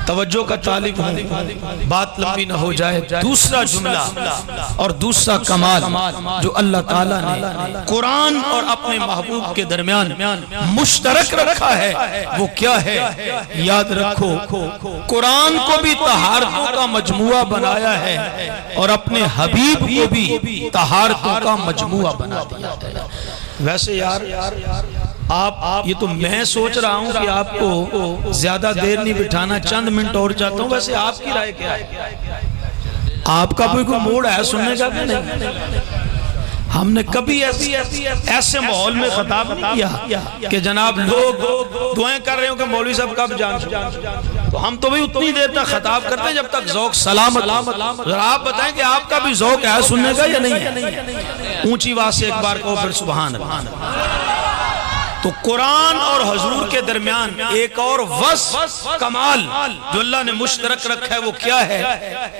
توجہ کا طالب ہوں، بات لمبی نہ ہو جائے۔ دوسرا جملہ اور دوسرا کمال جو اللہ تعالیٰ نے قرآن اور اپنے محبوب کے درمیان مشترک رکھا ہے وہ کیا ہے؟ یاد رکھو قرآن کو بھی طہارتوں کا مجموعہ بنایا ہے اور اپنے حبیب کو بھی طہارتوں کا مجموعہ بنا دیا ہے۔ ویسے یار آپ یہ تو میں سوچ رہا ہوں کہ آپ کو زیادہ دیر نہیں بٹھانا، چند منٹ اور چاہتا ہوں، ویسے آپ کی رائے کیا ہے؟ آپ کا کوئی موڈ ہے سننے کا کہ نہیں؟ ہم نے کبھی ایسے ماحول میں خطاب نہیں کیا کہ جناب لوگ دعائیں کر رہے ہوں کہ مولوی صاحب کب جان تو ہم تو بھی اتنی دیر تک خطاب کرتے ہیں جب تک ذوق سلامت۔ ذرا آپ بتائیں کہ آپ کا بھی ذوق ہے سننے کا یا نہیں ہے؟ اونچی آواز سے ایک بار کہو پھر سبحان اللہ۔ تو قرآن اور حضور کے درمیان ایک اور وصف کمال جو اللہ نے مشترک رکھا ہے وہ کیا ہے؟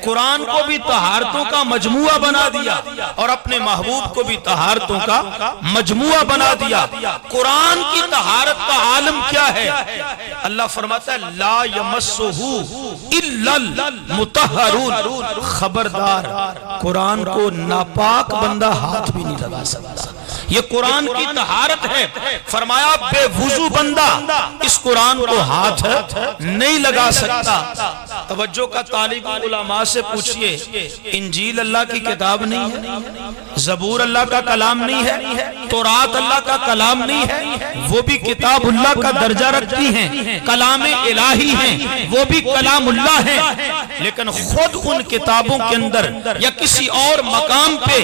قرآن کو بھی طہارتوں کا مجموعہ بنا دیا اور اپنے محبوب کو بھی طہارتوں کا مجموعہ بنا دیا۔ قرآن کی طہارت کا عالم کیا ہے؟ اللہ فرماتا ہے لا یمسہ الا المطہرون، خبردار قرآن کو ناپاک بندہ ہاتھ بھی نہیں لگا سکتا۔ یہ قرآن کی طہارت ہے، فرمایا بے وضو بندہ اس قرآن کو ہاتھ نہیں لگا سکتا۔ توجہ کا طالب علماء سے پوچھئے انجیل اللہ کی کتاب نہیں ہے، زبور اللہ کا کلام نہیں ہے، تورات اللہ کا کلام نہیں ہے، وہ بھی کتاب اللہ کا درجہ رکھتی ہیں، کلام الہی ہیں، وہ بھی کلام اللہ ہیں، لیکن خود ان کتابوں کے اندر یا کسی اور مقام پہ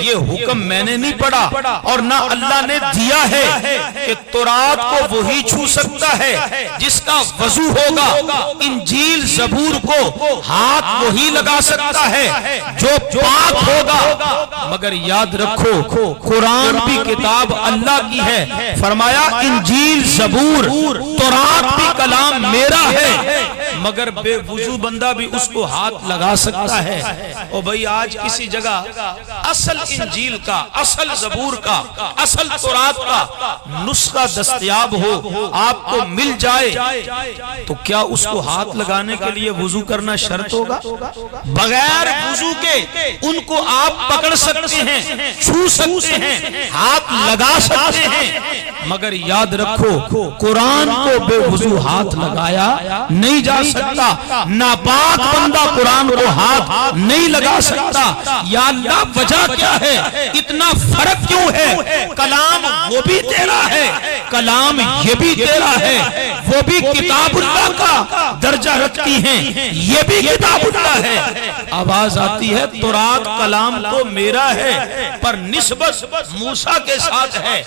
یہ حکم میں نے نہیں پڑھا اور نہ اللہ نے دیا ہے کہ تورات کو وہی چھو سکتا ہے جس کا وضو ہوگا، انجیل زبور کو ہاتھ وہی لگا سکتا ہے جو پاک ہوگا۔ مگر یاد رکھو قرآن بھی کتاب اللہ کی ہے، فرمایا انجیل زبور تورات بھی کلام میرا ہے، مگر بے وضو بندہ بھی اس کو ہاتھ لگا سکتا ہے۔ اور بھئی آج کسی جگہ اصل انجیل کا، اصل زبور کا، اصل تورات کا نسخہ دستیاب ہو، آپ کو مل جائے، تو کیا اس کو ہاتھ لگانے کے لیے وضو کرنا شرط ہوگا؟ بغیر وضو کے ان کو آپ پکڑ سکتے ہیں، چھو سکتے ہیں، ہاتھ لگا سکتے ہیں، مگر یاد رکھو قرآن کو بے وضو ہاتھ لگایا نہیں جا سکتا، ناپاک بندہ قرآن کو ہاتھ نہیں لگا سکتا۔ یا اللہ وجہ کیا ہے؟ اتنا فرق کیوں ہے؟ کلام وہ بھی تیرا ہے، کلام یہ بھی تیرا ہے، وہ بھی کتاب اللہ کا درجہ رکھتی ہیں، یہ بھی کتاب اللہ ہے۔ آواز آتی ہے تورات کلام تو میرا ہے پر نسبت موسیٰ کے ساتھ ہے،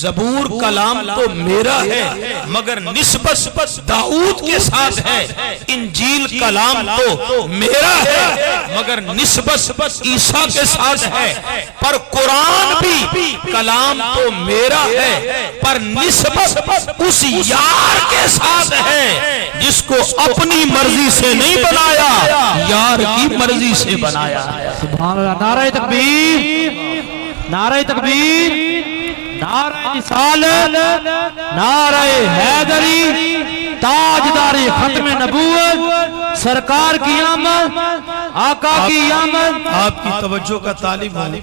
زبور کلام تو میرا ہے مگر نسبت داؤد کے ساتھ ہے، انجیل کلام تو میرا ہے مگر نسبت عیسیٰ کے ساتھ ہے، پر قرآن بھی کلام تو میرا تیرا ہے پر نسبت اس یار کے ساتھ ہے جس کو اپنی مرضی سے نہیں بنایا، یار کی مرضی سے بنایا ہے۔ سبحان اللہ۔ نعرہ تکبیر، نعرہ تکبیر، نعرہ رسالت، نعرہ حیدری، تاجداری ختم نبوت، سرکار کی آمد، آقا کی آمد۔ آپ کی توجہ کا طالب ہوں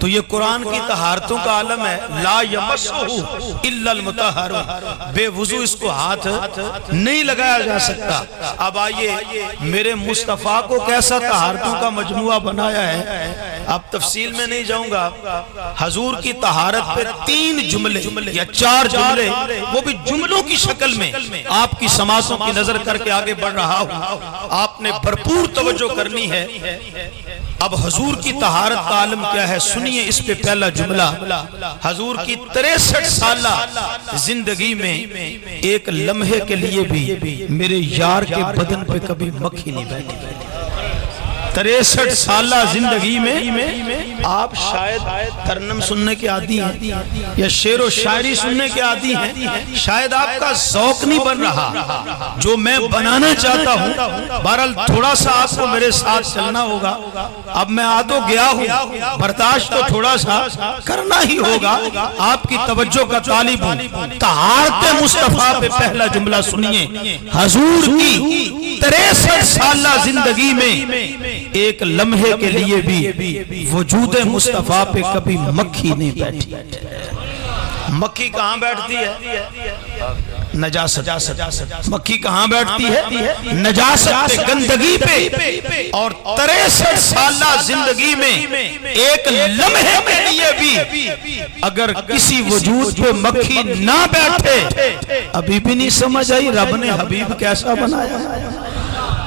تو یہ قرآن کی طہارتوں کا عالم ہے۔ لا یمسہ الا المطہرون، بے وضو اس کو ہاتھ نہیں لگایا جا سکتا۔ اب آئیے میرے مصطفیٰ کو کیسا طہارتوں کا مجموعہ بنایا ہے، اب تفصیل میں نہیں جاؤں گا۔ حضور کی طہارت پہ 3 جملے یا 4 جملے، وہ بھی جملوں کی شکل میں آپ کی سماعتوں کی نظر کر کے آگے بڑھ رہا ہوں، آپ نے بھرپور توجہ کرنی ہے۔ اب حضور کی طہارت کا عالم کیا ہے سنیے، اس پہ پہلا جملہ، حضور کی 63 سالہ زندگی میں ایک لمحے کے لیے بھی میرے یار کے بدن پہ کبھی مکھی نہیں بیٹھی۔ 63 سالہ زندگی میں آپ شاید ترنم سننے کے عادی ہیں یا شعر و شاعری سننے کے عادی ہیں، شاید آپ کا ذوق نہیں بن رہا جو میں بنانا چاہتا ہوں۔ بہرحال تھوڑا سا آپ کو میرے ساتھ چلنا ہوگا، اب میں آ تو گیا ہوں، برداشت تو تھوڑا سا کرنا ہی ہوگا۔ آپ کی توجہ کا طالب ہوں، طہارت مصطفیٰ پہ پہلا جملہ سنیے۔ حضور کی 63 سالہ زندگی میں ایک لمحے کے لیے بھی وجود مصطفیٰ پہ کبھی مکھی نہیں بیٹھی۔ مکھی کہاں بیٹھتی ہے؟ نجاست۔ مکھی کہاں بیٹھتی ہے؟ نجاست پہ، گندگی پہ۔ اور 63 سالہ زندگی میں ایک لمحے کے لیے بھی اگر کسی وجود پہ مکھی نہ بیٹھے، ابھی بھی نہیں سمجھ آئی رب نے حبیب کیسا بنایا،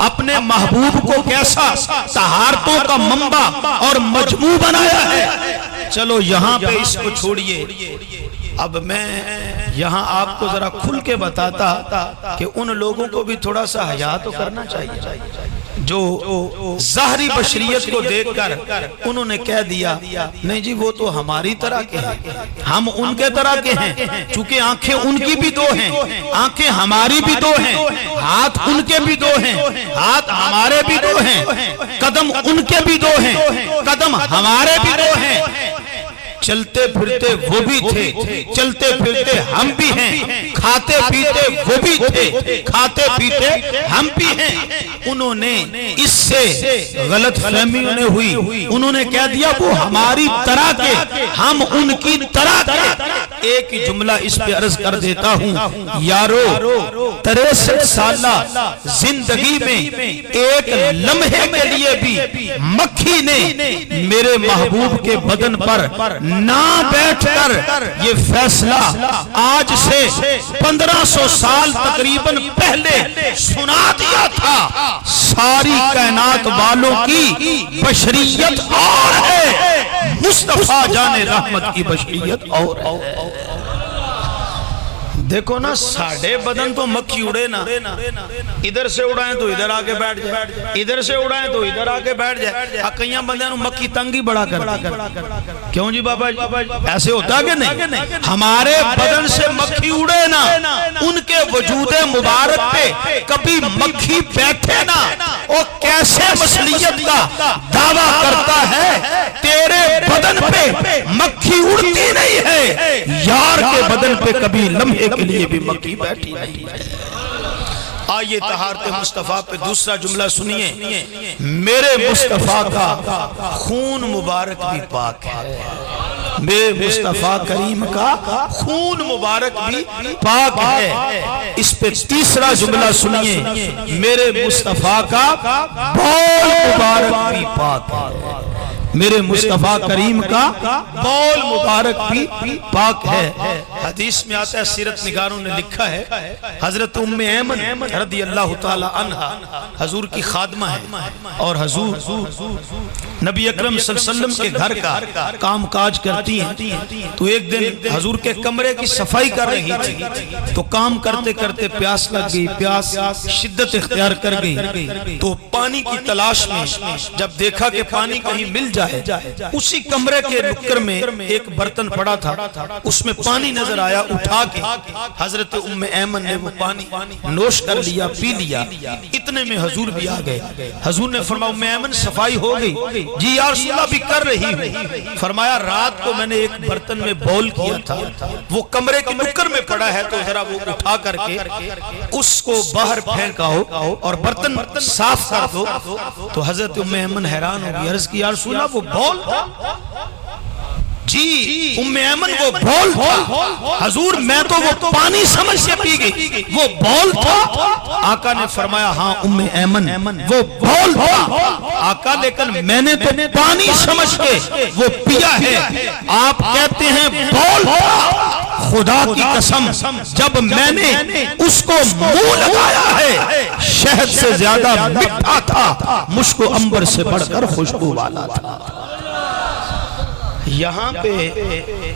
اپنے محبوب کو کیسا طہارتوں کا منبع اور مجموع بنایا ہے۔ چلو یہاں پہ اس کو چھوڑیے، اب میں یہاں آپ کو ذرا کھل کے بتاتا کہ ان لوگوں کو بھی تھوڑا سا حیا تو کرنا چاہیے جو ظاہری بشریت کو دیکھ کر انہوں نے کہہ دیا نہیں جی وہ تو ہماری طرح کے ہیں، ہم ان کے طرح کے ہیں، چونکہ آنکھیں ان کی بھی 2 ہیں، آنکھیں ہماری بھی 2 ہیں، ہاتھ ان کے بھی 2 ہیں، ہاتھ ہمارے بھی 2 ہیں، قدم ان کے بھی 2 ہیں، قدم ہمارے بھی 2 ہیں، چلتے پھرتے وہ بھی تھے، چلتے پھرتے ہم بھی ہیں، کھاتے پیتے وہ بھی تھے، کھاتے پیتے ہم بھی ہیں۔ انہوں نے اس سے غلط فہمی انہیں ہوئی، انہوں نے کہہ دیا وہ ہماری طرح کے، ہم ان کی طرح کے۔ ایک ہی جملہ اس پہ عرض کر دیتا ہوں، یارو 63 سالہ زندگی میں ایک لمحے کے لیے بھی مکھی نے میرے محبوب کے بدن پر نہ بیٹھ کر یہ فیصلہ آج سے 1500 سال تقریباً پہلے سنا دیا تھا، ساری کائنات والوں کی بشریت اور ہے، مصطفیٰ جان رحمت کی بشریت اور ہے۔ دیکھو نا ساڑھے بدن تو مکھی اڑے نا، ادھر سے اڑائیں تو ادھر آکے بیٹھ جائے، ادھر سے اڑائیں تو ادھر آکے بیٹھ جائے، کئیاں بندے نو مکھی تنگی بڑا کر کیوں جی بابا ایسے ہوتا کہ نہیں؟ ہمارے بدن سے مکھی اڑے نا، ان کے وجود مبارک پہ کبھی مکھی بیٹھے نا، وہ کیسے مصلیت کا دعویٰ کرتا ہے، تیرے بدن پہ مکھی اڑتی نہیں ہے، یار کے بدن پہ کبھی لمحے کے لیے بھی مکھی بیٹھی نہیں ہے۔ آئیے طہارت مصطفیٰ پہ دوسرا جملہ سنیے، میرے مصطفیٰ کا خون مبارک بھی پاک ہے، میرے مصطفیٰ کریم کا خون مبارک بھی پاک ہے۔ اس پہ تیسرا جملہ سنیے، میرے مصطفیٰ کا بول مبارک بھی پاک ہے، میرے مصطفیٰ کریم کا بول مبارک بھی پاک ہے۔ حدیث میں آتا ہے، سیرت نگاروں نے لکھا ہے، حضرت ام ایمن رضی اللہ تعالی عنہ حضور کی خادمہ ہے اور حضور نبی اکرم صلی اللہ علیہ وسلم کے گھر کا کام کاج کرتی ہیں، تو ایک دن حضور کے کمرے کی صفائی کر رہی تھی، تو کام کرتے کرتے پیاس لگ گئی، پیاس شدت اختیار کر گئی، تو پانی کی تلاش میں جب دیکھا کہ پانی کہیں مل جائے جائے. اسی کمرے کے نکر میں ایک برتن پڑا تھا, اس میں پانی نظر آیا, اٹھا کے حضرت ام ایمن نے وہ پانی نوش کر لیا, پی لیا. اتنے میں حضور بھی آ گئے. حضور نے فرمایا ام ایمن صفائی ہو گئی؟ جی یا رسول اللہ بھی کر رہی ہوں. فرمایا رات کو میں نے ایک برتن میں بول کیا تھا, وہ کمرے کے نکر میں پڑا ہے, تو ذرا وہ اٹھا کر کے اس کو باہر پھینکاؤ اور برتن صاف کر دو. تو حضرت ام ایمن حیران ہوگی, عرض کی یا رسول اللہ وہ بول تھا؟ جی ام ایمن وہ بول تھا. حضور میں تو وہ پانی سمجھ سے پی گئی, وہ بول تھا؟ آقا نے فرمایا ہاں ام ایمن وہ بول تھا آقا, لیکن میں نے تو پانی سمجھ کے وہ پیا ہے. آپ کہتے ہیں بول تھا؟ خدا کی قسم جب میں نے اس کو منہ لگایا ہے شہد سے زیادہ میٹھا تھا, مشک و عنبر سے بڑھ کر خوشبو والا تھا. یہاں پہ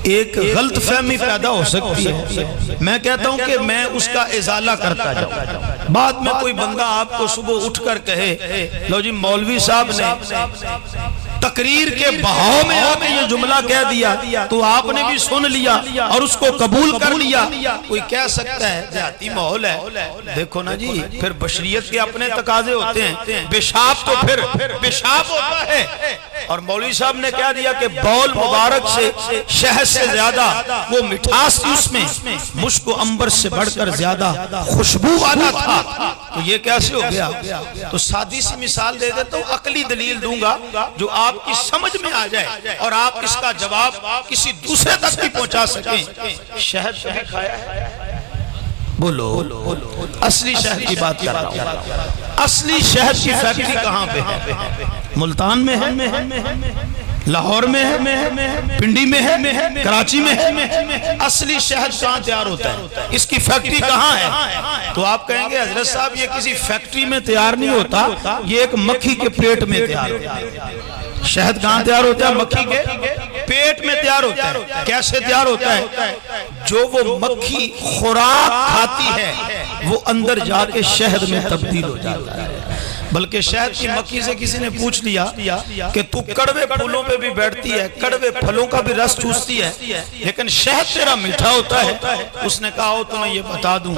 ایک غلط فہمی پیدا ہو سکتی ہے. میں کہتا ہوں کہ میں اس کا ازالہ کرتا جاؤں. بعد میں کوئی بندہ آپ کو صبح اٹھ کر کہے لو جی مولوی صاحب نے تقریر کے بہاؤ میں آ کے یہ جملہ کہہ دیا, تو آپ نے بھی سن لیا اور اس کو قبول کر لیا. کوئی کہہ سکتا ہے ذاتی ماحول ہے. دیکھو نا جی, پھر بشریت کے اپنے تقاضے ہوتے ہیں. پیشاب تو پھر پیشاب ہوتا ہے, اور مولوی صاحب نے کہہ دیا کہ بول مبارک سے شہد سے زیادہ وہ مٹھاس تھی, اس میں مشک و عنبر سے بڑھ کر زیادہ خوشبو والا تھا. تو یہ کیسے ہو گیا؟ تو سادی سی مثال دے دیتا ہوں, عقلی دلیل دوں گا جو آپ کی سمجھ میں آ جائے اور آپ اس کا جواب کسی دوسرے تک بھی پہنچا سکیں. شہد کبھی کھایا ہے؟ بولو. اصلی شہد کی بات کر رہا ہوں. اصلی شہد کی فیکٹری کہاں پہ ہے؟ ملتان میں ہے, لاہور میں ہے, پنڈی میں ہے, کراچی میں ہے. اصلی شہد کہاں تیار ہوتا ہے؟ اس کی فیکٹری کہاں ہے؟ تو آپ کہیں گے حضرت صاحب یہ کسی فیکٹری میں تیار نہیں ہوتا, یہ ایک مکھی کے پیٹ میں تیار ہوتا ہے. شہد کہاں تیار ہوتا ہے؟ مکھی کے پیٹ میں تیار ہوتا ہے. کیسے تیار ہوتا ہے؟ جو وہ مکھی خوراک کھاتی ہے وہ اندر جا کے شہد میں تبدیل ہو جاتا ہے. بلکہ شہد کی مکھی سے کسی نے پوچھ لیا کہ تو کڑوے پھولوں پہ بھی بیٹھتی ہے, کڑوے پھلوں کا بھی رس چوستی ہے, لیکن شہد تیرا میٹھا ہوتا ہے. اس نے کہا ہو تو میں یہ بتا دوں,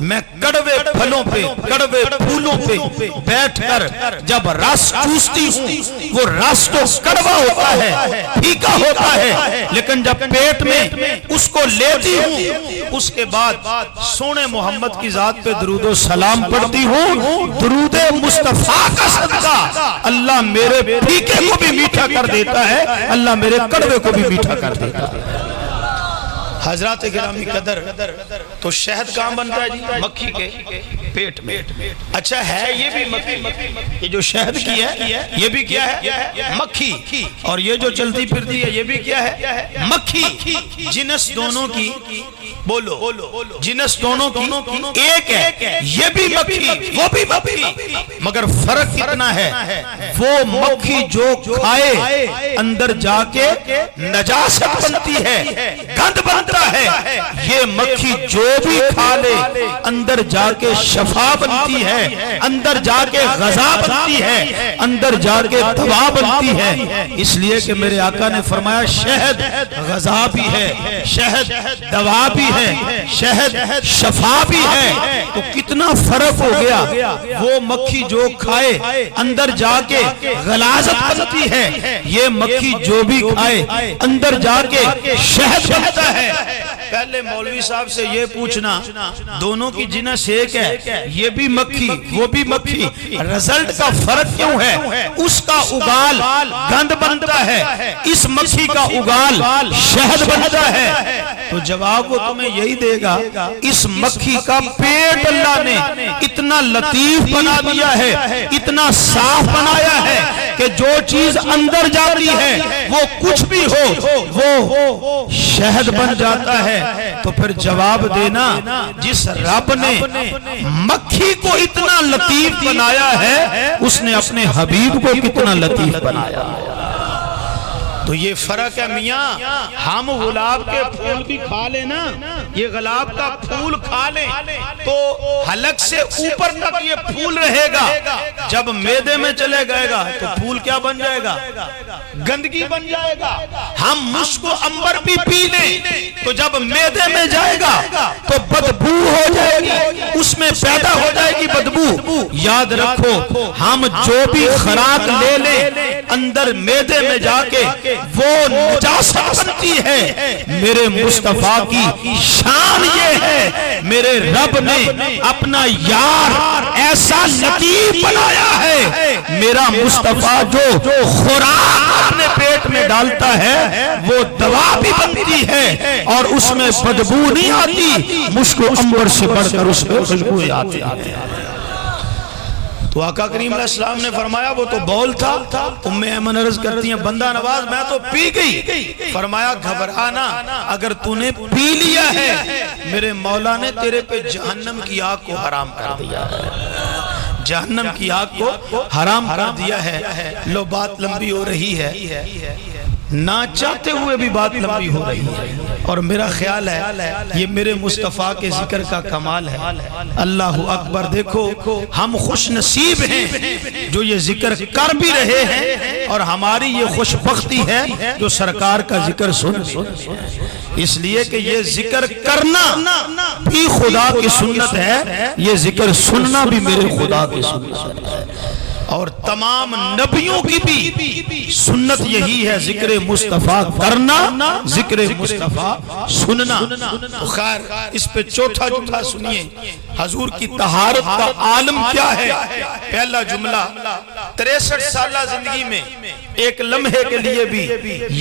میں کڑوے پھلوں پہ کڑوے پھولوں پہ بیٹھ کر جب رس چوستی ہوں وہ رس تو کڑوا ہوتا ہے, پھیکا ہوتا ہے, لیکن جب پیٹ میں اس کو لیتی ہوں اس کے بعد سونے محمد کی ذات پہ درود و سلام پڑھتی ہوں. درود مصطفیٰ کا صدقہ اللہ میرے پھیکے کو بھی میٹھا کر دیتا ہے, اللہ میرے کڑوے کو بھی میٹھا کر دیتا ہے. حضرات گرامی قدر, تو شہد کہاں بنتا ہے جی؟ مکھی کے پیٹ میں. اچھا ہے یہ بھی مکھی, یہ جو شہد کی ہے یہ بھی کیا ہے؟ مکھی. اور یہ جو چلتی پھرتی ہے یہ بھی کیا ہے؟ مکھی. جنس دونوں کی بولو, جنس دونوں کی ایک ہے, یہ بھی مکھی وہ بھی مکھی, مگر فرق کتنا ہے؟ وہ مکھی جو کھائے اندر جا کے نجاست بنتی ہے, گند بنتا ہے. یہ مکھی جو بھی کھا لے اندر جا کے شفا بنتی ہے, اندر جا کے غذا بنتی ہے, اندر جا کے دوا بنتی ہے. اس لیے کہ میرے آقا نے فرمایا شہد غذا بھی ہے, شہد دوا بھی ہے, شہد شفا بھی ہے. تو کتنا فرق ہو گیا. وہ مکھی جو کھائے اندر جا کے غلاظت بنتی ہے, یہ مکھی جو بھی کھائے اندر جا کے شہد بنتا ہے. پہلے مولوی صاحب سے یہ پوچھنا دونوں کی جنس ایک ہے, یہ بھی مکھی وہ بھی مکھی, رزلٹ کا فرق کیوں ہے؟ اس کا اگال گند بنتا ہے, اس مکھی کا اگال شہد بنتا ہے. تو جواب وہ تمہیں یہی دے گا, اس مکھی کا پیٹ اللہ نے اتنا لطیف بنا دیا ہے, اتنا صاف بنایا ہے کہ جو چیز اندر جاتی ہے وہ کچھ بھی ہو وہ شہد بن جاتا ہے. تو پھر جواب دینا, جس رب نے مکھی کو اتنا لطیف بنایا ہے اس نے اپنے حبیب کو کتنا لطیف بنایا. تو یہ فرق ہے میاں، ہم گلاب کے پھول بھی کھا لیں نا، یہ گلاب کا پھول کھا لیں تو حلق سے اوپر تک یہ پھول رہے گا، جب معدے میں چلے گئے گا تو پھول کیا بن جائے گا؟ گندگی بن جائے گا۔ ہم مشک و عنبر بھی پی لیں تو جب معدے میں جائے گا تو بدبو ہو جائے گی، اس میں پیدا ہو جائے گی بدبو۔ یاد رکھو ہم جو بھی خوراک لے لیں اندر معدے میں جا کے وہ نجاست بنتی ہے۔ میرے مصطفیٰ کی شان یہ ہے، میرے رب نے اپنا یار ایسا لطیف بنایا ہے، میرا مصطفیٰ جو خوراک اپنے پیٹ میں ڈالتا ہے وہ دوا بھی بنتی ہے اور اس میں بدبو نہیں آتی، مشک و عنبر سے بڑھ کر اس میں خوشبو آتی ہے۔ تو آقا کریم علیہ السلام نے فرمایا وہ تو بول تھا۔ ام ایمن عرض کرتی ہیں بندہ نواز میں تو پی گئی۔ فرمایا گھبرانا، اگر تو نے پی لیا ہے میرے مولا نے تیرے پہ جہنم کی آگ کو حرام کر دیا ہے، جہنم کی آگ کو حرام کر دیا ہے۔ لو بات لمبی ہو رہی ہے، نہ چاہتے ہوئے بھی بات لمبی ہو رہی ہے، اور میرا خیال ہے یہ میرے مصطفیٰ کے ذکر کا کمال ہے۔ اللہ اکبر۔ دیکھو ہم خوش نصیب ہیں جو یہ ذکر کر بھی رہے ہیں، اور ہماری یہ خوش بختی ہے جو سرکار کا ذکر سن بھی رہے ہیں، اس لیے کہ یہ ذکر کرنا بھی خدا کی سنت ہے، یہ ذکر سننا بھی میرے خدا کی سنت ہے، اور تمام نبیوں کی بھی سنت یہی ہے، ذکر مصطفیٰ کرنا، ذکر مصطفیٰ سننا۔ تو خیر اس پہ چوتھا جملہ سنیے، حضور کی طہارت کا عالم کیا ہے۔ پہلا جملہ 63 سالہ زندگی میں ایک لمحے کے لیے بھی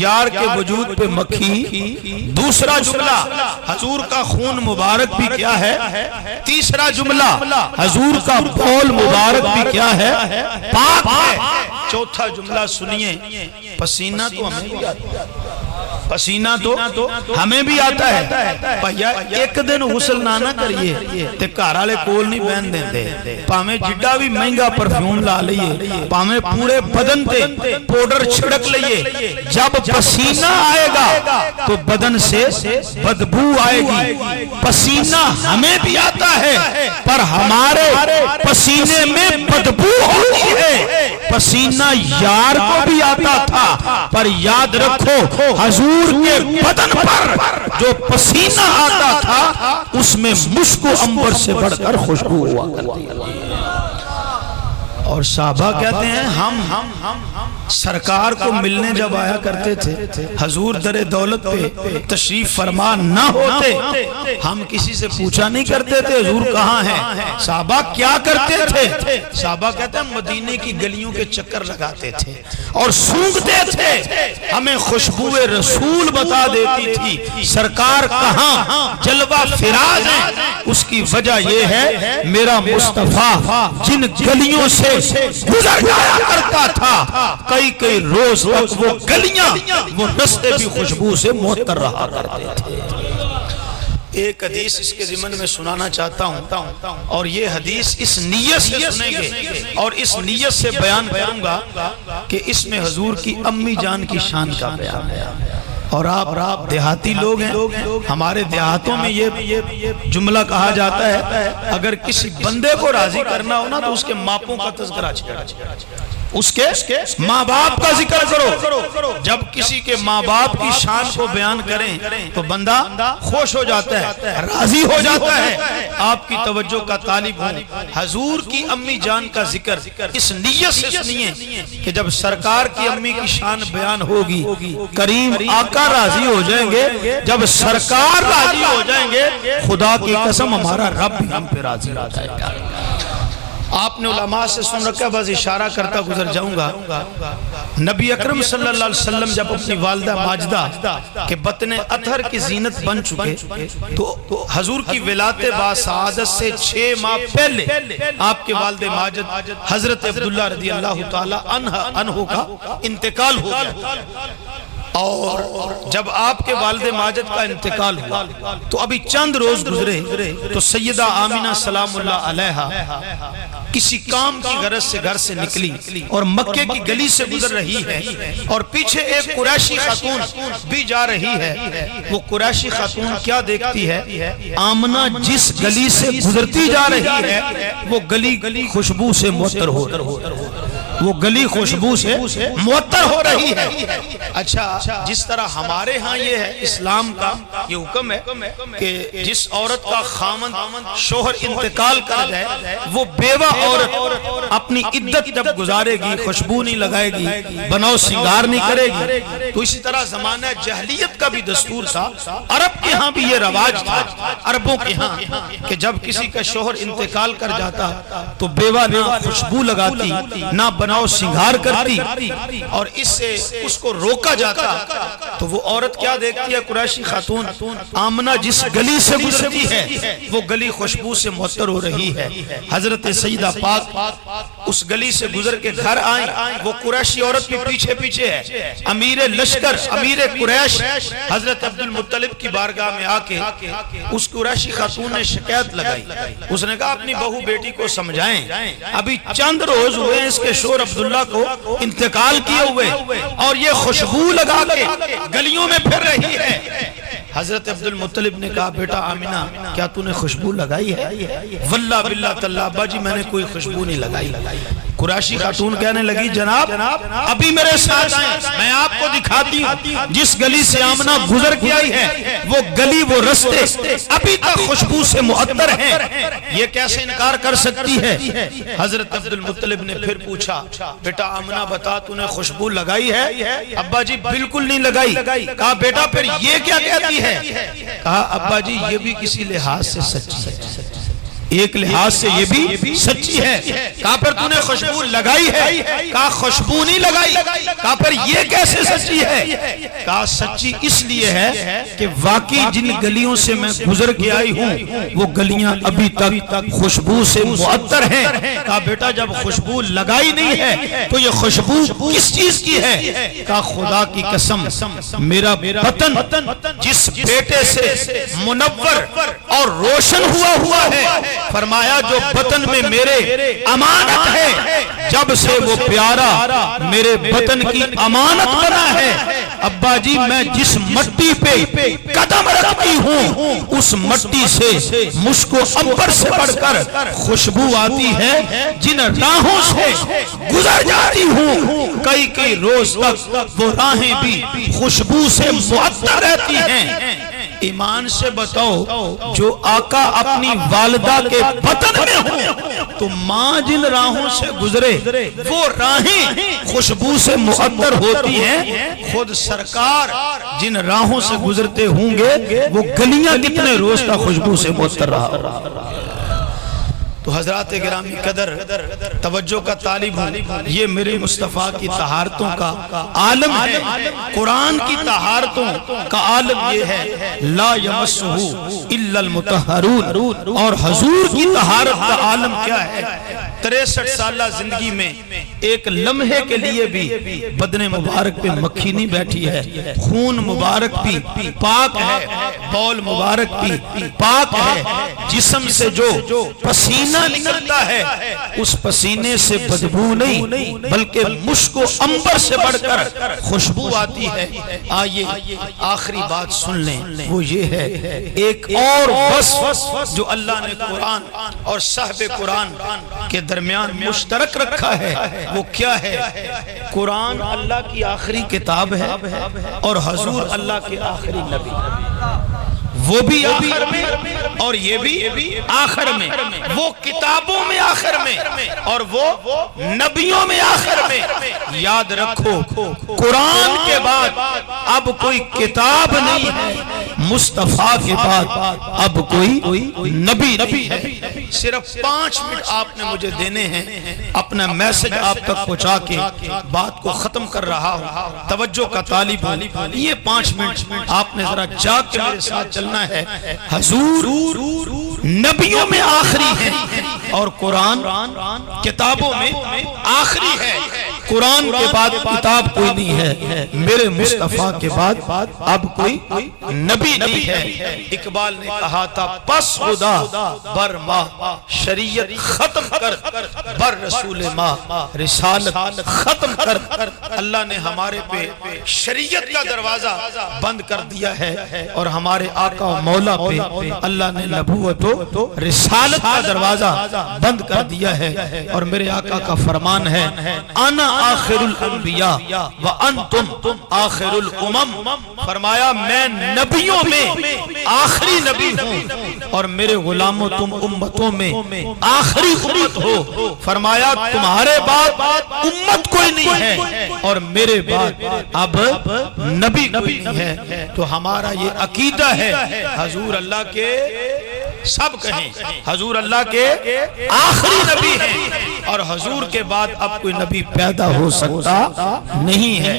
یار کے وجود پہ مکھی۔ دوسرا جملہ حضور کا خون مبارک بھی کیا ہے۔ تیسرا جملہ حضور کا بول مبارک بھی کیا ہے، پاک ہے۔ چوتھا جملہ سنیے، پسینہ تو ہمیں بھی آتا ہے، پسینہ تو ہمیں بھی آتا ہے۔ پہیا ایک دن غسل نہ کریے تے کارالے کول نہیں بہن دیندے، پامیں جڈا بھی مہنگا پرفیوم لا لئیے، پامیں پورے بدن تے پوڈر چھڑک لئیے، جب پسینہ آئے گا تو بدن سے بدبو آئے گی۔ پسینہ ہمیں بھی آتا ہے پر ہمارے پسینے میں بدبو ہوتی ہے۔ پسینہ یار کو بھی آتا تھا پر یاد رکھو حضور کے بدن پر جو پسینہ آتا تھا اس میں مشک و عنبر سے بڑھ کر خوشبو ہوا کرتی ہے۔ اور صحابہ کہتے ہیں ہم سرکار کو ملنے جب آیا کرتے تھے، حضور در دولت پہ تشریف فرما نہ ہوتے، ہم کسی سے پوچھا نہیں کرتے تھے حضور کہاں ہیں۔ صحابہ کیا کرتے تھے؟ صحابہ کہتے ہیں مدینے کی گلیوں کے چکر لگاتے تھے اور سونگتے تھے، ہمیں خوشبو رسول بتا دیتی تھی سرکار کہاں جلوہ فراز ہیں۔ اس کی وجہ یہ ہے میرا مصطفیٰ جن گلیوں سے گزر جایا کرتا تھا، کئی روز تک وہ گلیاں وہ رستے بھی خوشبو سے معطر رہا کرتے تھے۔ ایک حدیث اس کے ضمن میں سنانا چاہتا ہوں، اور یہ حدیث اس نیت سے سنیں گے اور اس نیت سے بیان کروں گا کہ اس میں حضور کی امی جان کی شان کا بیان ہے۔ اور آپ دیہاتی لوگ ہیں، ہمارے دیہاتوں میں یہ جملہ کہا جاتا ہے اگر کسی بندے کو راضی کرنا ہو نا تو اس کے ماپوں کا تذکرہ چھڑا، اس کے ماں باپ کا ذکر کرو۔ جب کسی کے ماں باپ کی شان کو بیان کریں تو بندہ خوش ہو جاتا ہے، راضی ہو جاتا ہے۔ آپ کی توجہ کا طالب ہوں، حضور کی امی جان کا ذکر اس نیت سے سنیے کہ جب سرکار کی امی کی شان بیان ہوگی کریم آقا راضی ہو جائیں گے، جب سرکار راضی ہو جائیں گے خدا کی قسم ہمارا رب بھی ہم پہ راضی ہو جائے گا۔ آپ نے علماء سے سن رکھا، بس اشارہ کرتا گزر جاؤں گا۔ نبی اکرم صلی اللہ علیہ وسلم جب اپنی والدہ ماجدہ کے بطن اطہر کی زینت بن چکے تو حضور کی ولادت باسعادت سے 6 ماہ پہلے آپ کے والد ماجد حضرت عبداللہ رضی اللہ تعالی عنہ کا انتقال ہو گیا، اور جب آپ کے والد ماجد کا انتقال ہوا تو ابھی چند روز گزرے تو سیدہ آمینہ سلام اللہ علیہا کسی کام کی غرض سے گھر سے نکلی اور مکے کی گلی سے گزر رہی ہے اور پیچھے ایک قریشی خاتون بھی جا رہی ہے، وہ قریشی خاتون کیا دیکھتی ہے؟ آمنہ جس گلی سے گزرتی جا رہی ہے وہ گلی خوشبو سے معطر ہو رہی ہے، وہ گلی خوشبو سے معطر ہو رہی ہے۔ اچھا، جس طرح ہمارے ہاں یہ ہے، اسلام کا یہ حکم ہے کہ جس عورت کا خامند شوہر انتقال کر جائے وہ بیوہ عورت اپنی عدت جب گزارے گی خوشبو نہیں لگائے گی، بناؤ سنگار نہیں کرے گی۔ تو اسی طرح زمانہ جاہلیت کا بھی دستور تھا، عرب کے ہاں بھی یہ رواج تھا، عربوں کے ہاں، کہ جب کسی کا شوہر انتقال کر جاتا تو بیوہ نہ خوشبو لگاتی نہ بناؤ سنگار کرتی، اور اس سے اس کو روکا جاتا۔ تو وہ عورت کیا دیکھتی ہے؟ قریشی خاتون آمنہ جس گلی سے گزرتی ہے وہ گلی خوشبو سے معطر ہو رہی ہے۔ حضرت سیدہ پاک اس گلی سے گزر کے گھر آئیں، وہ قریشی عورت کے پیچھے پیچھے ہے۔ امیر لشکر، امیر قریش حضرت عبد المطلب کی بارگاہ میں آ کے اس قریشی خاتون نے شکایت لگائی، اس نے کہا اپنی بہو بیٹی کو سمجھائیں، ابھی چند روز ہوئے اس کے شوہر عبداللہ کو انتقال کیے ہوئے اور یہ خوشبو لگا کے گلیوں میں پھر رہی ہے۔ حضرت عبد المطلب نے کہا بیٹا آمنہ کیا تو نے خوشبو لگائی ہے؟ واللہ باللہ تاللہ ابا جی میں نے کوئی خوشبو نہیں لگائی۔ قریشی خاتون کہنے لگی جناب ابھی میرے ساتھ آئیں، میں آپ کو دکھاتی ہوں جس گلی سے آمنہ گزر کے آئی ہے وہ گلی وہ رستے ابھی تک خوشبو سے معطر ہیں، یہ کیسے انکار کر سکتی ہے؟ حضرت عبد المطلب نے پھر پوچھا بیٹا آمنہ بتا تو نے خوشبو لگائی ہے؟ ابا جی بالکل نہیں لگائی۔ کہا بیٹا پھر یہ کیا کہتی ہے؟ کہا ابا جی یہ بھی کسی لحاظ سے سچی ہے، ایک لحاظ سے یہ بھی سچی ہے۔ کہا پر تو نے خوشبو لگائی ہے؟ کہا خوشبو نہیں لگائی۔ کہا پر یہ کیسے سچی ہے؟ کہا سچی اس لیے ہے کہ واقعی جن گلیوں سے میں گزر کے آئی ہوں وہ گلیاں ابھی تک خوشبو سے معطر ہیں۔ کہا بیٹا جب خوشبو لگائی نہیں ہے تو یہ خوشبو کس چیز کی ہے؟ کہا خدا کی قسم میرا بطن جس بیٹے سے منور اور روشن ہوا ہے، فرمایا جو بطن میں میرے امانت ہے جب سے وہ پیارا میرے بطن کی امانت بنا ہے۔ ابا جی میں جس مٹی پہ قدم رکھتی ہوں اس مٹی سے مشک و عنبر سے بڑھ کر خوشبو آتی ہے، جن راہوں سے گزر جاتی ہوں کئی روز تک وہ راہیں بھی خوشبو سے معطر رہتی ہیں۔ ایمان سے بتاؤ جو آقا اپنی والدہ کے بطن میں ہوں تو ماں جن راہوں سے گزرے وہ راہیں خوشبو سے معطر ہوتی ہیں، خود سرکار جن راہوں سے گزرتے ہوں گے وہ گلیاں کتنے روز تک خوشبو سے معطر رہا۔ تو حضرات گرامی قدر توجہ کا طالب ہوں، یہ میرے مصطفیٰ کی طہارتوں کا عالم ہے، قرآن کی طہارتوں کا عالم یہ ہے لا یمسہ الا المطہرون، اور حضور کی طہارت کا عالم کیا ہے؟ 63 سالہ زندگی میں ایک لمحے کے لیے بھی بدن مبارک پہ مکھی نہیں بیٹھی ہے، خون مبارک بھی پاک ہے، بول مبارک بھی پاک ہے، جسم سے جو پسینہ نکلتا ہے اس پسینے سے بدبو نہیں بلکہ مشک و عنبر سے بڑھ کر خوشبو آتی ہے۔ آئیے آخری بات سن لیں، وہ یہ ہے ایک اور وصف جو اللہ نے قرآن اور صحب قرآن کے درمیان مشترک رکھا ہے، وہ کیا ہے؟ قرآن اللہ کی آخری کتاب ہے اور حضور اللہ کے آخری نبی، وہ بھی آخر میں اور یہ بھی آخر میں، وہ کتابوں میں آخر میں اور وہ نبیوں میں آخر میں۔ یاد رکھو قرآن کے بعد اب کوئی کتاب نہیں ہے، مصطفیٰ کے بعد اب کوئی نبی نہیں ہے۔ صرف 5 منٹ آپ نے مجھے دینے ہیں، اپنا میسج آپ تک پہنچا کے بات کو ختم کر رہا ہوں۔ توجہ کا طالب ہوں، یہ 5 منٹ آپ نے ذرا جاگ کے میرے ساتھ چلنا ہے۔ حضور نبیوں میں آخری ہے اور قرآن کتابوں میں آخری ہے۔ قرآن کے بعد کتاب کوئی نہیں ہے، میرے مصطفیٰ کے بعد اب کوئی نبی نہیں ہے۔ اقبال نے کہا تھا پس خدا بر ما شریعت ختم کر، بر رسول ما رسالت ختم کر۔ اللہ نے ہمارے پہ شریعت کا دروازہ بند کر دیا ہے اور ہمارے آقا و مولا پہ اللہ نے نبوت و رسالت کا دروازہ بند کر دیا ہے۔ اور میرے آقا کا فرمان ہے انا آخر الانبیاء وانتم آخر الامم، فرمایا میں نبیوں میں آخری نبی ہوں اور میرے غلاموں تم امتوں میں آخری امت ہو۔ فرمایا تمہارے بعد امت کوئی نہیں ہے اور میرے بعد اب نبی کوئی نہیں ہے۔ تو ہمارا یہ عقیدہ ہے حضور اللہ کے، سب کہیں حضور اللہ کے آخری نبی ہیں اور حضور کے بعد اب کوئی نبی پیدا ہو سکتا نہیں ہے۔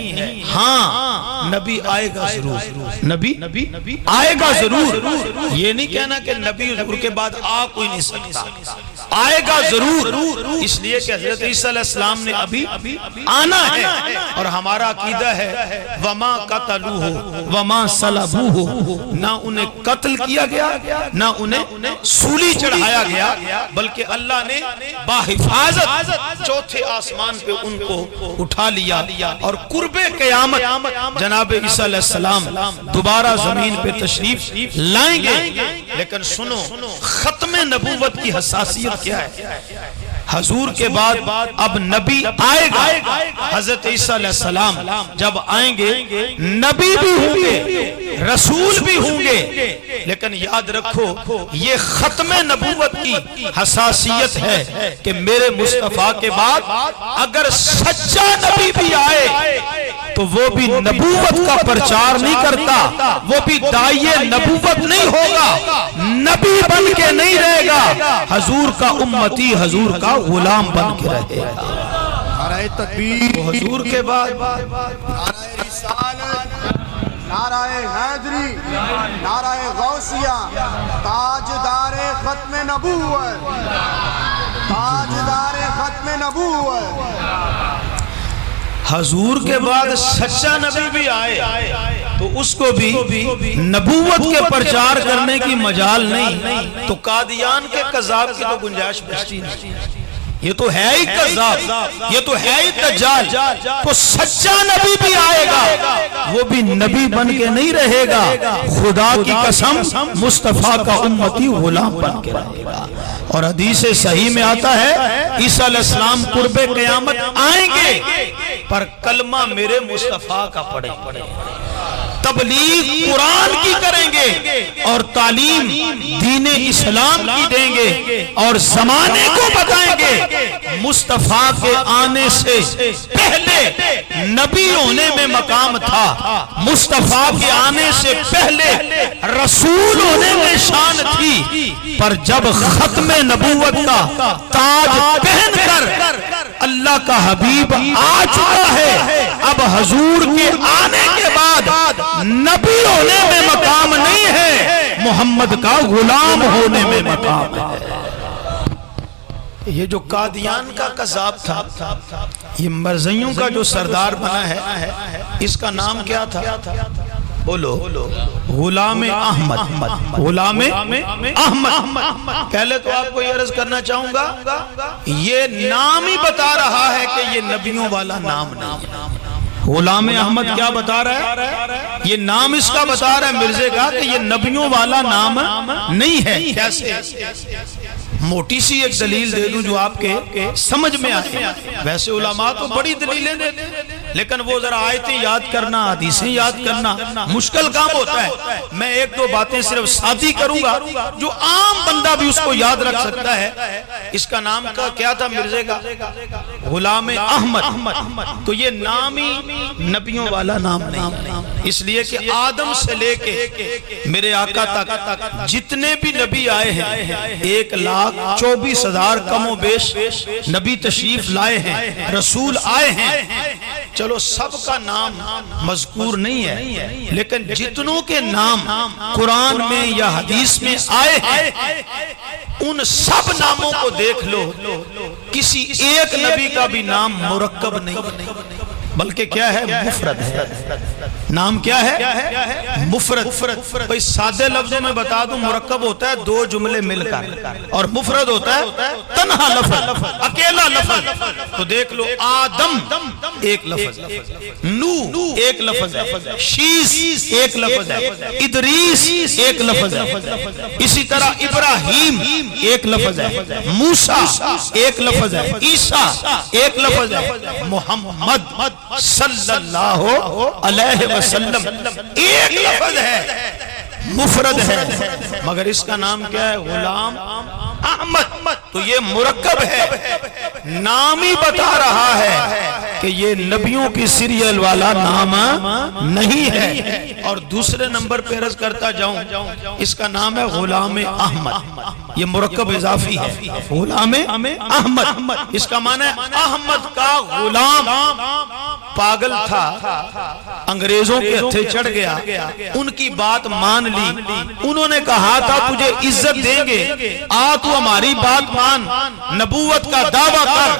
ہاں نبی آئے گا ضرور، نبی آئے گا ضرور، یہ نہیں کہنا کہ نبی حضور کے بعد آ کوئی نہیں سکتا، آئے گا ضرور، اس لیے کہ حضرت عیسیٰ علیہ السلام نے ابھی آنا ہے اور ہمارا عقیدہ ہے وما قتلوہ وما صلبوہ، نہ انہیں قتل کیا گیا نہ انہیں سولی چڑھایا گیا، بلکہ اللہ نے باحفاظت چوتھے آسمان پہ ان کو اٹھا لیا اور قرب قیامت جناب عیسیٰ علیہ السلام دوبارہ زمین پہ تشریف لائیں گے۔ لیکن سنو ختم نبوت کی حساسیت کیا ہے؟ حضور کے بعد اب نبی آئے گا، حضرت عیسیٰ علیہ السلام جب آئیں گے نبی بھی ہوں گے رسول بھی ہوں گے، لیکن یاد رکھو یہ ختم نبوت کی حساسیت ہے کہ میرے مصطفیٰ کے بعد اگر سچا نبی بھی آئے تو وہ بھی نبوت کا پرچار نہیں کرتا، وہ بھی داعیے نبوت نہیں ہوگا، نبی بن کے نہیں رہے گا، حضور کا امتی حضور کا غلام بن کے رہے گا۔ نعرہ تکبیر، حضور کے بعد نعرہ رسالت، نعرہ حیدری، نعرہ غوثیہ، تاجدار ختم نبوت، تاجدار ختم نبوت۔ حضور کے بعد سچا نبی بھی آئے تو اس کو بھی نبوت کے پرچار کرنے کی مجال نہیں، تو قادیان کے قذاب کی تو گنجائش بچتی نہیں، یہ تو ہے ہی قذاب، یہ تو ہے ہی دجال۔ تو سچا نبی بھی آئے گا، وہ بھی نبی بن کے نہیں رہے گا، خدا کی قسم مصطفیٰ کا امتی غلام بن کے رہے گا۔ اور حدیث صحیح میں آتا ہے عیسیٰ علیہ السلام قرب قیامت آئیں گے پر کلمہ میرے مصطفیٰ کا پڑھیں گے، تبلیغ قرآن کی کریں گے اور تعلیم دین اسلام کی دیں گے اور زمانے کو بتائیں گے مصطفیٰ کے آنے سے پہلے نبی ہونے میں مقام تھا، مصطفیٰ کے آنے سے پہلے رسول ہونے میں شان تھی، پر جب ختم نبوت کا تاج پہن کر اللہ کا حبیب آ چکا ہے، اب حضور کے آنے کے بعد نبی ہونے میں مقام نہیں ہے، محمد کا غلام ہونے میں مقام ہے۔ یہ جو قادیان کا قذاب تھا، یہ مرزیوں کا جو سردار بنا ہے، اس کا نام کیا تھا؟ بولو، غلام احمد، غلام احمد۔ پہلے تو آپ کو یہ عرض کرنا چاہوں گا یہ نام ہی بتا رہا ہے کہ یہ نبیوں والا نام نہیں۔ غلام احمد کیا بتا رہا ہے؟ یہ نام اس کا بتا رہا ہے مرزے کا کہ یہ نبیوں والا نام نہیں ہے۔ کیسے؟ موٹی سی ایک دلیل دے دوں جو آپ کے سمجھ میں آئے۔ ویسے علماء تو بڑی دلیلیں دیتے ہیں، لیکن وہ ذرا آیتیں یاد کرنا، حدیثیں یاد کرنا مشکل کام ہوتا ہے۔ میں ایک دو باتیں صرف ساتھی کروں گا جو عام بندہ بھی اس کو یاد رکھ سکتا ہے۔ اس کا نام کیا تھا مرزے کا؟ غلام احمد۔ تو یہ نام ہی نبیوں والا نام نہیں، اس لیے کہ آدم سے لے کے میرے آقا تک جتنے بھی نبی آئے ہیں 1,24,000 کم و بیش نبی تشریف لائے ہیں، رسول آئے ہیں، چلو سب کا نام مذکور نہیں ہے، لیکن جتنوں کے نام قرآن میں یا حدیث میں آئے ہیں ان سب ناموں کو دیکھ لو، کسی ایک نبی کا بھی نام مرکب نہیں بلکہ کیا ہے؟ مفرد ہے۔ نام کیا ہے؟ مفرد۔ بھئی سادے لفظوں میں بتا دوں، مرکب ہوتا ہے دو جملے مل کر، اور مفرد ہوتا ہے تنہا لفظ، اکیلا لفظ۔ تو دیکھ لو، آدم ایک لفظ ہے، نو ایک لفظ ہے، شیس ایک لفظ ہے، ادریس ایک لفظ ہے، اسی طرح ابراہیم ایک لفظ ہے، موسیٰ ایک لفظ ہے، عیسیٰ ایک لفظ ہے، محمد صلی اللہ علیہ وسلم ایک لفظ ہے، مفرد ہے، مگر اس کا نام کیا ہے؟ غلام احمد۔ تو یہ مرکب ہے، نام ہی بتا رہا ہے کہ یہ نبیوں کی سیریل والا نام نہیں ہے۔ اور دوسرے نمبر پہ عرض کرتا جاؤں، اس کا نام ہے غلام احمد، یہ مرکب اضافی ہے، غلام احمد۔ اس کا معنی ہے احمد کا غلام۔ پاگل تھا، انگریزوں کے ہتھے چڑھ گیا، ان کی بات مان لی، انہوں نے کہا تھا تجھے عزت دیں گے، آ تو ہماری بات مان، نبوت کا دعویٰ کر،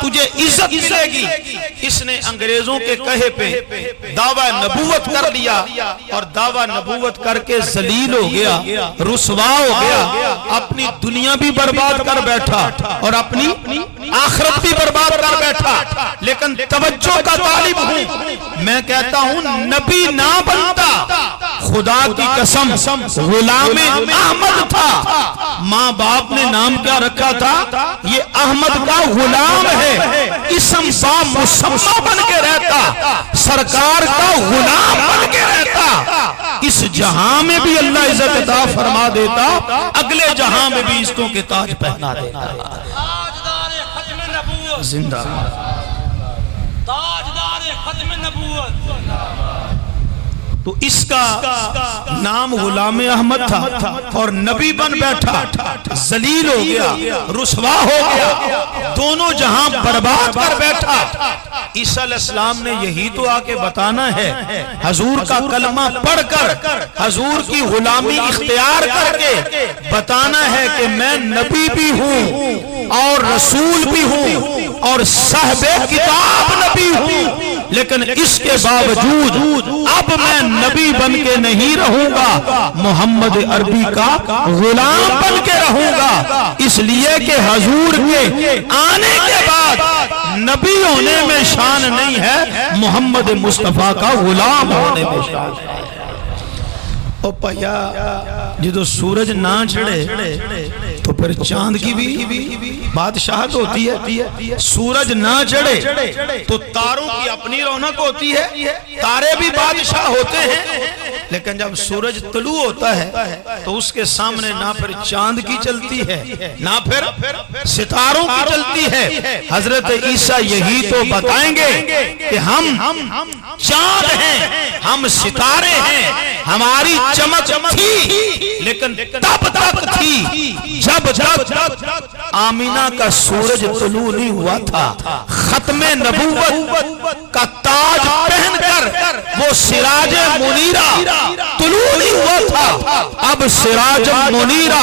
تجھے عزت ملے گی۔ اس نے انگریزوں کے کہے پہ دعویٰ نبوت کر لیا، اور دعویٰ نبوت کر کے ذلیل ہو گیا، رسوا ہو گیا، اپنی دنیا بھی برباد کر بیٹھا اور اپنی آخرت بھی برباد کر بیٹھا۔ لیکن توجہ کا طالب ہوں، میں کہتا ہوں نبی نہ بنتا، خدا کی قسم غلام احمد تھا۔ ماں باپ نے نام کیا رکھا تھا؟ یہ احمد کا غلام ہے، اسم با مسمى بن کے رہتا، سرکار کا غلام بن کے رہتا۔ اس جہاں میں بھی اللہ عزت عطا فرما دیتا، اگلے جہاں میں بھی عزتوں کے تاج پہنا دیتا۔ تاجدار ختم نبوت، زندہ تاجدار ختم نبوت۔ تو اس کا نام غلام احمد تھا، اور نبی بن بیٹھا، ذلیل ہو گیا، رسوا ہو گیا، دونوں جہاں برباد کر بیٹھا۔ عیسیٰ علیہ السلام نے یہی تو آ کے بتانا ہے، حضور کا کلمہ پڑھ کر، حضور کی غلامی اختیار کر کے بتانا ہے کہ میں نبی بھی ہوں اور رسول بھی ہوں اور صاحب کتاب نبی ہوں، لیکن اس کے باوجود اب میں نبی بن کے نہیں رہوں گا، محمد عربی کا غلام بن کے رہوں گا، اس لیے کہ حضور کے آنے کے بعد نبی ہونے میں شان نہیں ہے، محمد مصطفیٰ کا غلام ہونے میں شان ہے۔ او پیا جدو سورج نہ چڑھے تو پھر چاند کی بھی بادشاہت ہوتی ہے، سورج نہ چڑھے تو تاروں کی اپنی رونق ہوتی ہے، تارے بھی بادشاہ ہوتے ہیں، لیکن جب سورج طلوع ہوتا ہے تو اس کے سامنے نہ پھر چاند کی چلتی ہے نہ پھر ستاروں کی چلتی ہے۔ حضرت عیسیٰ یہی تو بتائیں گے کہ ہم چاند ہیں، ہم ستارے ہیں، ہماری چمک تھی لیکن تب تک تھی جب آمینہ کا سورج طلوع نہیں ہوا تھا، ختم نبوت کا تاج پہن کر وہ سراج منیرہ طلوع نہیں ہوا تھا، اب سراج منیرہ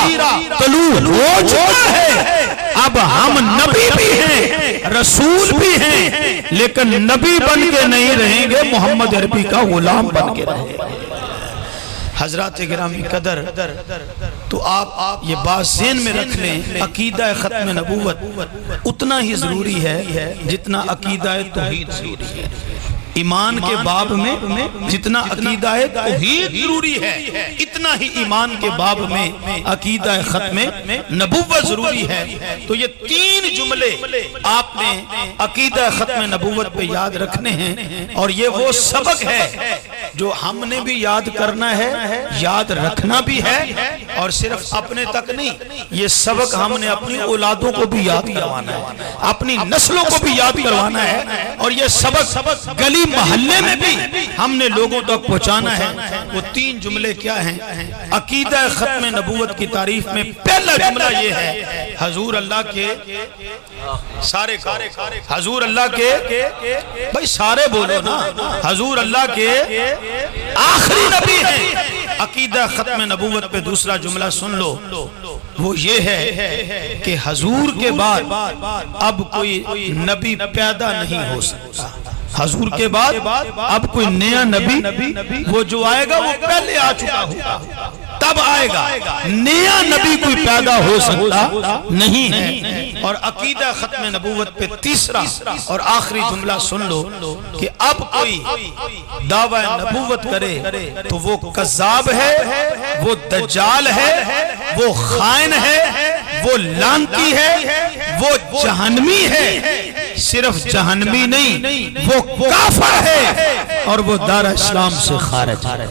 طلوع ہو چکا ہے۔ اب ہم نبی بھی ہیں، رسول بھی ہیں، لیکن نبی بن کے نہیں رہیں گے، محمد عربی کا غلام بن کے رہیں گے۔ حضرات گرامی قدر، تو آپ یہ بات ذہن میں رکھ لیں، عقیدہ ختم نبوت اتنا ہی ضروری ہے جتنا عقیدہ توحید ضروری ہے۔ ایمان کے باب میں جتنا عقیدہ توحید ضروری ہے، اتنا ہی ایمان کے باب میں عقیدہ ختم نبوت ضروری ہے۔ تو یہ تین جملے آپ نے عقیدہ ختم نبوت پہ یاد رکھنے ہیں، اور یہ وہ سبق ہے جو ہم نے بھی یاد کرنا ہے، یاد رکھنا بھی ہے، اور صرف اپنے تک نہیں، یہ سبق ہم نے اپنی اولادوں کو بھی یاد کروانا ہے، اپنی نسلوں کو بھی یاد کروانا ہے، اور یہ سبق گلی محلے میں بھی ہم نے لوگوں تک پہنچانا ہے۔ وہ 3 جملے کیا ہیں؟ عقیدہ ختم نبوت کی تعریف میں پہلا جملہ یہ ہے، حضور اللہ کے سارے حضور اللہ کے، بھائی سارے بولو نا، حضور اللہ کے آخری نبی ہیں۔ عقیدہ ختم نبوت پہ دوسرا جملہ سن لو، وہ یہ ہے کہ حضور کے بعد اب کوئی نبی پیدا نہیں ہو سکتا۔ حضور کے بعد اب کوئی نیا نبی وہ جو آئے گا وہ پہلے آ چکا ہوگا، تب آئے گا، نیا نبی کوئی پیدا ہو سکتا نہیں ہے۔ اور عقیدہ ختم نبوت پہ تیسرا اور آخری جملہ سن لو کہ اب کوئی دعویٰ نبوت کرے تو وہ کذاب ہے، وہ دجال ہے، وہ خائن ہے، وہ لعنتی ہے، وہ جہنمی ہے۔ صرف جہنمی نہیں، وہ کافر ہے، اور وہ دار اسلام سے خارج ہے۔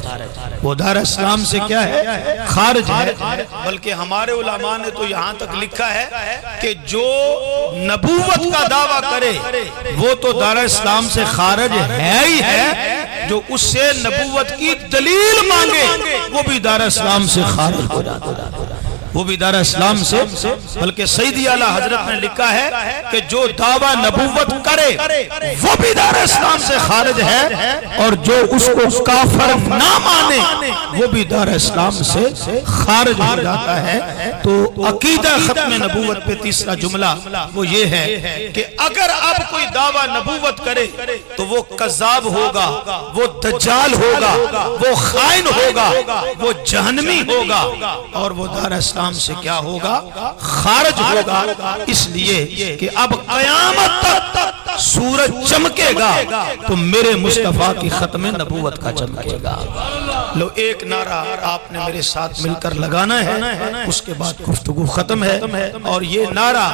وہ دار اسلام سے کیا ہے؟ خارج ہے۔ بلکہ ہمارے علماء نے تو یہاں تک لکھا ہے کہ جو نبوت کا دعویٰ کرے وہ تو دار اسلام سے خارج ہے ہی ہے، جو اس سے نبوت کی دلیل مانگے وہ بھی دار اسلام سے خارج ہو جاتا ہے، وہ بھی دار اسلام سے۔ بلکہ سیدی اعلیٰ حضرت نے لکھا ہے کہ جو دعویٰ نبوت کرے وہ بھی دار اسلام سے خارج ہے، اور جو اس کو کافر نہ مانے وہ بھی دار اسلام سے خارج ہو جاتا ہے۔ تو عقیدہ ختم نبوت پہ تیسرا جملہ وہ یہ ہے کہ اگر اب کوئی دعویٰ نبوت کرے تو وہ کذاب ہوگا، وہ دجال ہوگا، وہ خائن ہوگا، وہ جہنمی ہوگا، اور وہ دار اسلام سے کیا ہوگا؟ خارج ہوگا۔ اس لیے کہ اب قیامت تک سورج چمکے گا تو میرے مصطفیٰ کی ختم نبوت کا چمکے گا۔ لو ایک نعرہ آپ نے میرے ساتھ مل کر لگانا ہے، اس کے بعد گفتگو ختم ہے، اور یہ نعرہ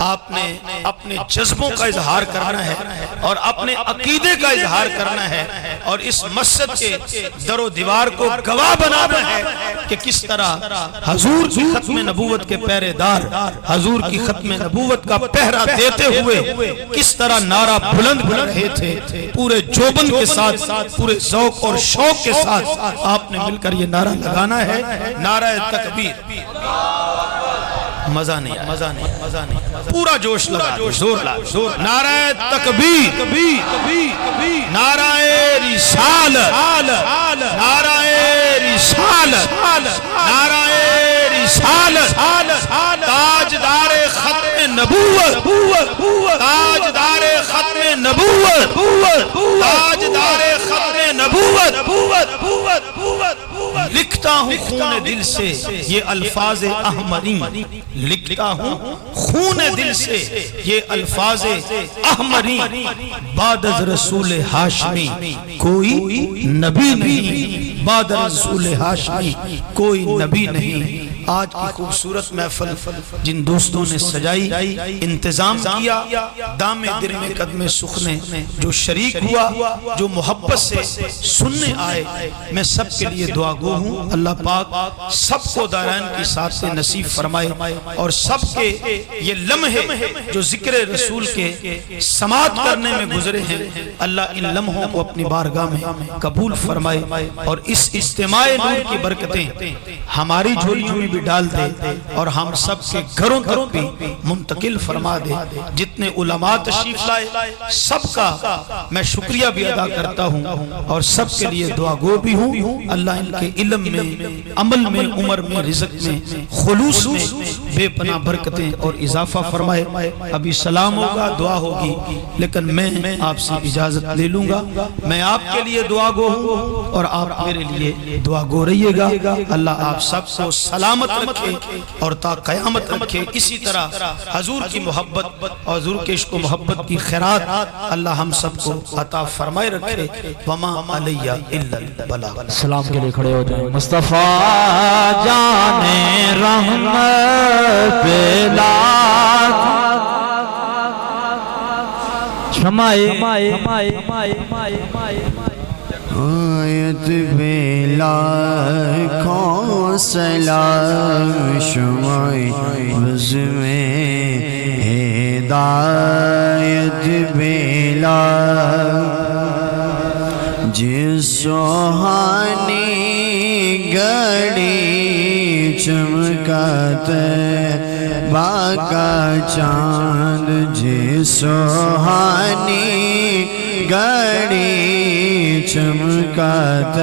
آپ نے اپنے جذبوں کا اظہار کرنا ہے اور اپنے عقیدے کا اظہار کرنا ہے، اور اس مسجد کے در و دیوار کو گواہ بنانا ہے کہ کس طرح حضور کی ختم نبوت کے پہرے دار حضور کی ختم نبوت کا پہرا دیتے ہوئے کس طرح نعرہ بلند کر رہے تھے، پورے جوبن کے ساتھ، پورے ذوق اور شوق کے ساتھ آپ نے مل کر یہ نعرہ لگانا ہے، نعرہ تکبیر۔ مزہ نہیں، پورا جوش لگا، زور لگا، نعرہ تکبیر، نعرہ رسالت، نعرہ رسالت، نعرہ رسالت، تاجدار ختم نبوت، تاجدار ختم نبوت، تاجدار ختم نبوت۔ لکھتا ہوں خون دل سے یہ الفاظ احمری، لکھتا ہوں خون دل سے یہ الفاظ احمری، بعد از رسول ہاشمی کوئی نبی نہیں، بعد از رسول ہاشمی کوئی نبی نہیں۔ آج کی خوبصورت محفل جن دوستوں نے سجائی، انتظام کیا، دام در میں قدم سخنے جو شریک ہوا، جو محبت سے سننے آئے، میں سب کے لیے دعا گو ہوں۔ اللہ پاک سب کو دارین کی ساتھ سے نصیب فرمائے، اور سب کے یہ لمحے جو ذکر رسول کے سماعت کرنے میں گزرے ہیں، اللہ ان لمحوں کو اپنی بارگاہ میں قبول فرمائے، اور اس اجتماع نور کی برکتیں ہماری جھولیوں میں بھی ڈال دے، اور ہم سب کے گھروں تک بھی منتقل فرما دے۔ جتنے علماء تشریف لائے سب کا میں شکریہ بھی ادا کرتا ہوں، اور سب کے لیے دعا گو بھی ہوں۔ اللہ ان کے علم میں، عمل میں، عمر میں، رزق میں، خلوص میں بے پناہ برکتیں اور اضافہ فرمائے۔ ابھی سلام ہوگا، دعا ہوگی، لیکن میں آپ سے اجازت لے لوں گا۔ میں آپ کے لیے دعا گو ہوں اور آپ میرے لیے دعا گو رہیے گا۔ اللہ آپ سب کو سلامت رکھے اور تا قیامت رکھے۔ اسی طرح حضور کی محبت اور حضور کے عشق و محبت کی خیرات اللہ ہم سب کو عطا فرمائے رکھے۔ وما علیہ الا البلاغ۔ سلام کے لیے کھڑے ہو جائیں۔ مصطفیٰ جان رحمت بلا شمائے آیت بلا کون سلام شمع بز میں ہدایت بلا جس سہانی گھڑی چمکت باقا چاند جس سہانی گھڑی چمکت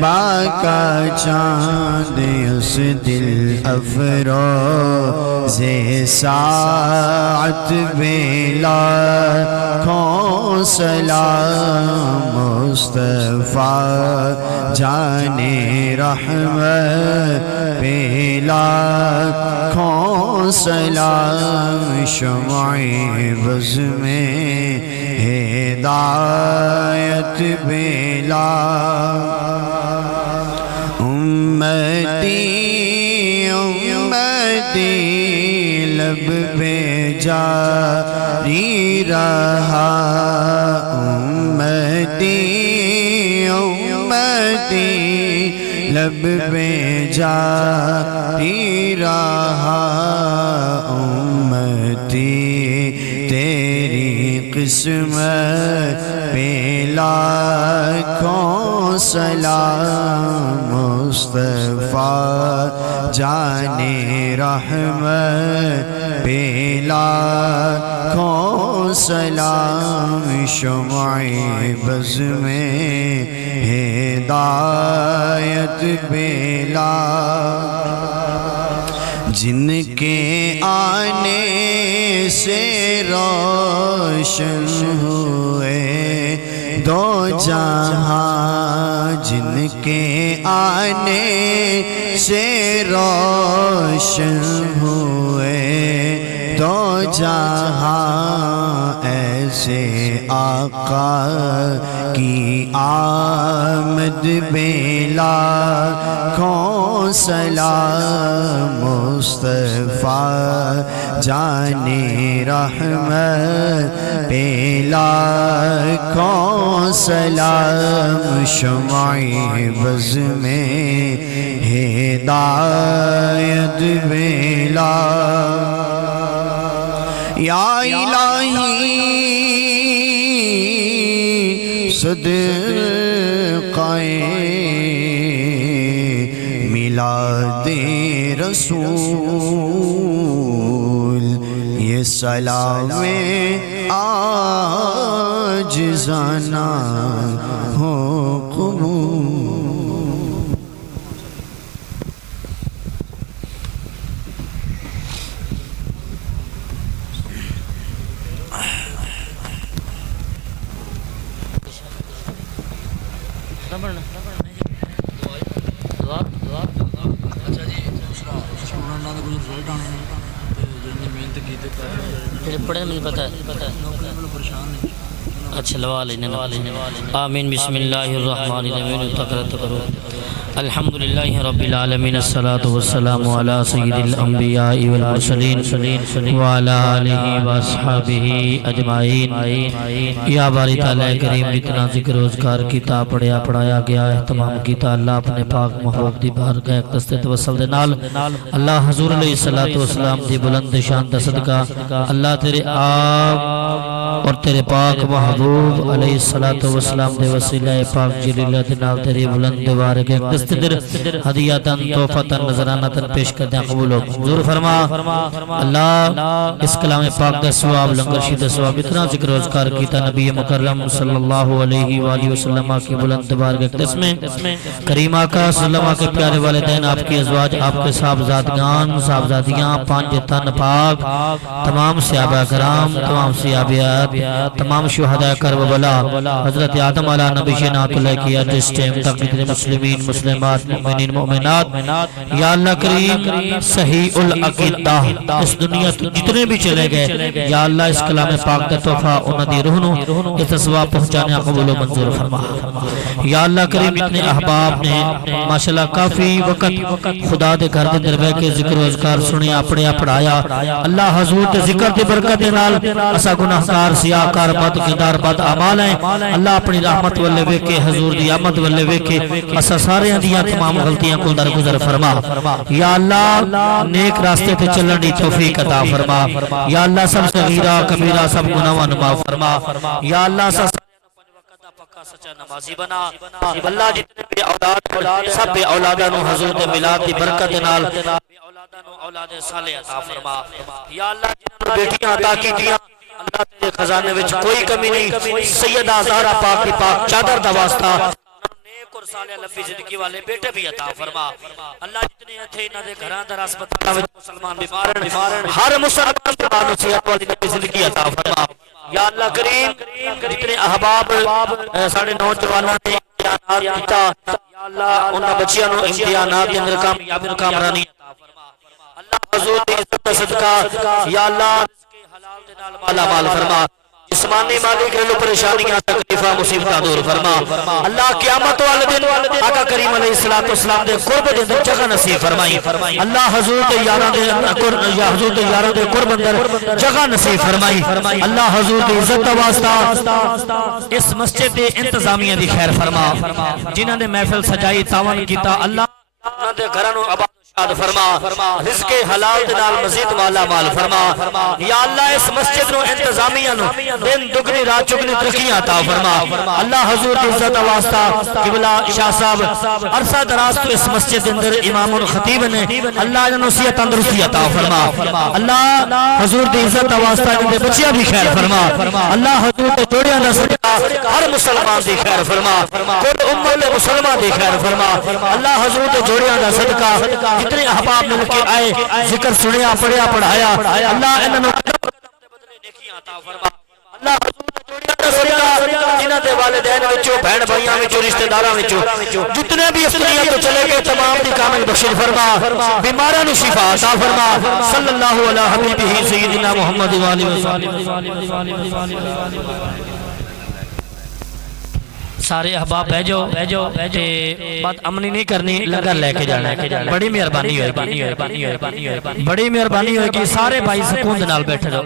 باقا چاند اس دل افروز ساعت بلا کھوں سلام مصطفیٰ جان رحمت بلا کھوں سلام شمع بز میں ہدایت بلا امتی امتی لب پہ جاری رہا امتی امتی لب پہ جاری رہا امتی تیری قسمت پہ لاکھوں سلام مصطفیٰ جان رحمت پہ لاکھوں سلام شمع بز میں ہدایت بلا جن کے آنے سے روشن ہوئے دو جہاں جن کے آنے سے روشن ہوئے دو جہاں ایسے آقا کی آمد بلا کھوں سلام مصطفیٰ جان رحمت بلا کھوں سلام شمع بز میں ہدایت بلا یا الہی صدقہ میلاد رسول یہ سلام عاجزانہ ہو قبول پڑھے مجھے پتہ ہے اچھا لوا لینے آمین بسم اللہ الرحمن الرحیم تقرأت کرو الحمدللہ رب العالمین الصلاة والسلام علی سید الانبیاء والمرسلین وعلی آلہ واصحابہ اجمعین یا باری تعالیٰ کریم جتنا ذکر روزگار کیتا پڑھیا پڑھایا گیا اہتمام کیتا اللہ اپنے پاک محبوب دی بارگاہ اقدس توسل دے نال اللہ حضور علیہ السلام دی بلند شان دا صدقہ اللہ تیرے آپ اور تیرے پاک محبوب علیہ السلام دے وسیلہ پاک جلیلہ دے نال تیرے بلند بارگاہ اقدس در ہدیاتاً توفاتاً نظراناتاً پیش کر دیں قبول و منظور فرما اللہ اس کلام پاک دا ثواب لنگر شید ثواب اتنا ذکر روزگار کیتا نبی مکرم صلی اللہ علیہ وآلہ وسلم کی بلند بارگاہ اقدس میں کریم آقا صلی اللہ کے پیارے والدین آپ کی ازواج آپ کے صاحبزادگان صاحبزادیاں پانچ تن پاک تمام صحابہ کرام تمام صحابیات تمام شہداء کرب بلا حضرت آدم علیہ نبی شنات اللہ کیا جس ٹیم تک جتنے مسلمین مسلمات مومنین مومنات یا اللہ کریم صحیح العقیدہ اس دنیا جتنے بھی چلے گئے یا اللہ اس کلام پاک دا تحفہ انہ دی روحنو اس ثواب پہنچانے قبول و منظور فرما یا اللہ کریم جتنے احباب نے ماشاءاللہ کافی وقت خدا دے گھر دے دربے کے ذکر و اذکار سنیا پڑھیا پڑھایا اللہ حضور دے ذکر دے برکت دے نال اسا گناہگار سی سیاکار بد کردار بد اعمال ہیں اللہ اپنی رحمت والے ویکھے حضور دی آمد والے ویکھے اسا سارے دیاں تمام غلطیاں کو درگزر فرما یا اللہ نیک راستے تے چلن دی توفیق عطا فرما یا اللہ سب صغیرہ کبیرہ سب گناہاں معاف فرما یا اللہ پکا سچا نمازی بنا اللہ جتنے بے اولاد سب بے اولاداں نو حضور دے میلاد دی برکت نال بے اولاداں نو اولاد صالح عطا فرما یا اللہ جنہاں بیٹیاں عطا کیتیاں اللہ تیرے خزانے وچ کوئی کمی نہیں سیدہ زہرا پاک کی پاک چادر دا واسطہ نیک اور صالح لمبی زندگی والے بیٹے بھی عطا فرما اللہ جتنے تھے انہاں دے گھراں دا ہسپتالاں وچ مسلمان بیمار ہر مسلمان بیمار نو صحت والی لمبی زندگی عطا فرما یا اللہ کریم جتنے احباب ساڑھے نوجوانوں نے امتحانات دیتا یا اللہ انہاں بچیاں نو امتحانات دے اندر کامرانی عطا فرما اللہ حضور دی عزت صدقہ یا اللہ رزق حلال دے نال مالا مال فرما جسمانی مالی گھریلو پریشانیاں تکلیفاں مصیبتاں دور فرما اللہ قیامت والے دن آقا کریم علیہ السلام دے قرب دے اندر جگہ نصیب فرمائی اللہ حضور دے یاراں دے یا حضور دے یاراں دے قرب اندر جگہ نصیب فرمائی اللہ حضور دی عزت دا واسطہ اس مسجد دے انتظامیہ دی خیر فرما جنہاں نے محفل سجائی تعاون کیتا اللہ انہاں دے گھراں نو آباد فرما رزق حلال دے نال مزید مالا مال فرما یا اللہ اس مسجد نو انتظامیہ نو دن دگنی رات چگنی ترقیاں عطا فرما اللہ حضور دی عزت واسطہ قبلہ شاہ صاحب عرصہ دراز تو اس مسجد دے اندر امام الخطیب نے اللہ انہاں نو صحت تندرستی عطا فرما اللہ حضور دی عزت واسطہ ان دے بچیاں بھی خیر فرما اللہ حضور دے جوڑیاں دا صدقہ ہر مسلمان دی خیر فرما کل امت مسلمان دی خیر فرما اللہ حضور دے جوڑیاں دا صدقہ جتنے احباب مل کے آئے ذکر سنیا پڑھیا پڑھایا اللہ انہاں نو نیکیاں عطا فرما اللہ حضور دے جوڑیاں دا صدقہ جنہاں دے والدین وچوں بہن بھائیاں وچوں رشتہ داراں وچوں جتنے بھی اس دنیا تو چلے گئے تمام دی کامل بخشش فرما بیماراں نو شفا عطا فرما صلی اللہ علی حبیبہ سیدنا محمد و آلہ وسلم سارے احباب بہ جاؤ تے بات امنی نہیں کرنی لنگر لے کے جانا ہے بڑی مہربانی ہوئے گی بڑی مہربانی ہوئے گی سارے بھائی سکون دے نال بیٹھے جاؤ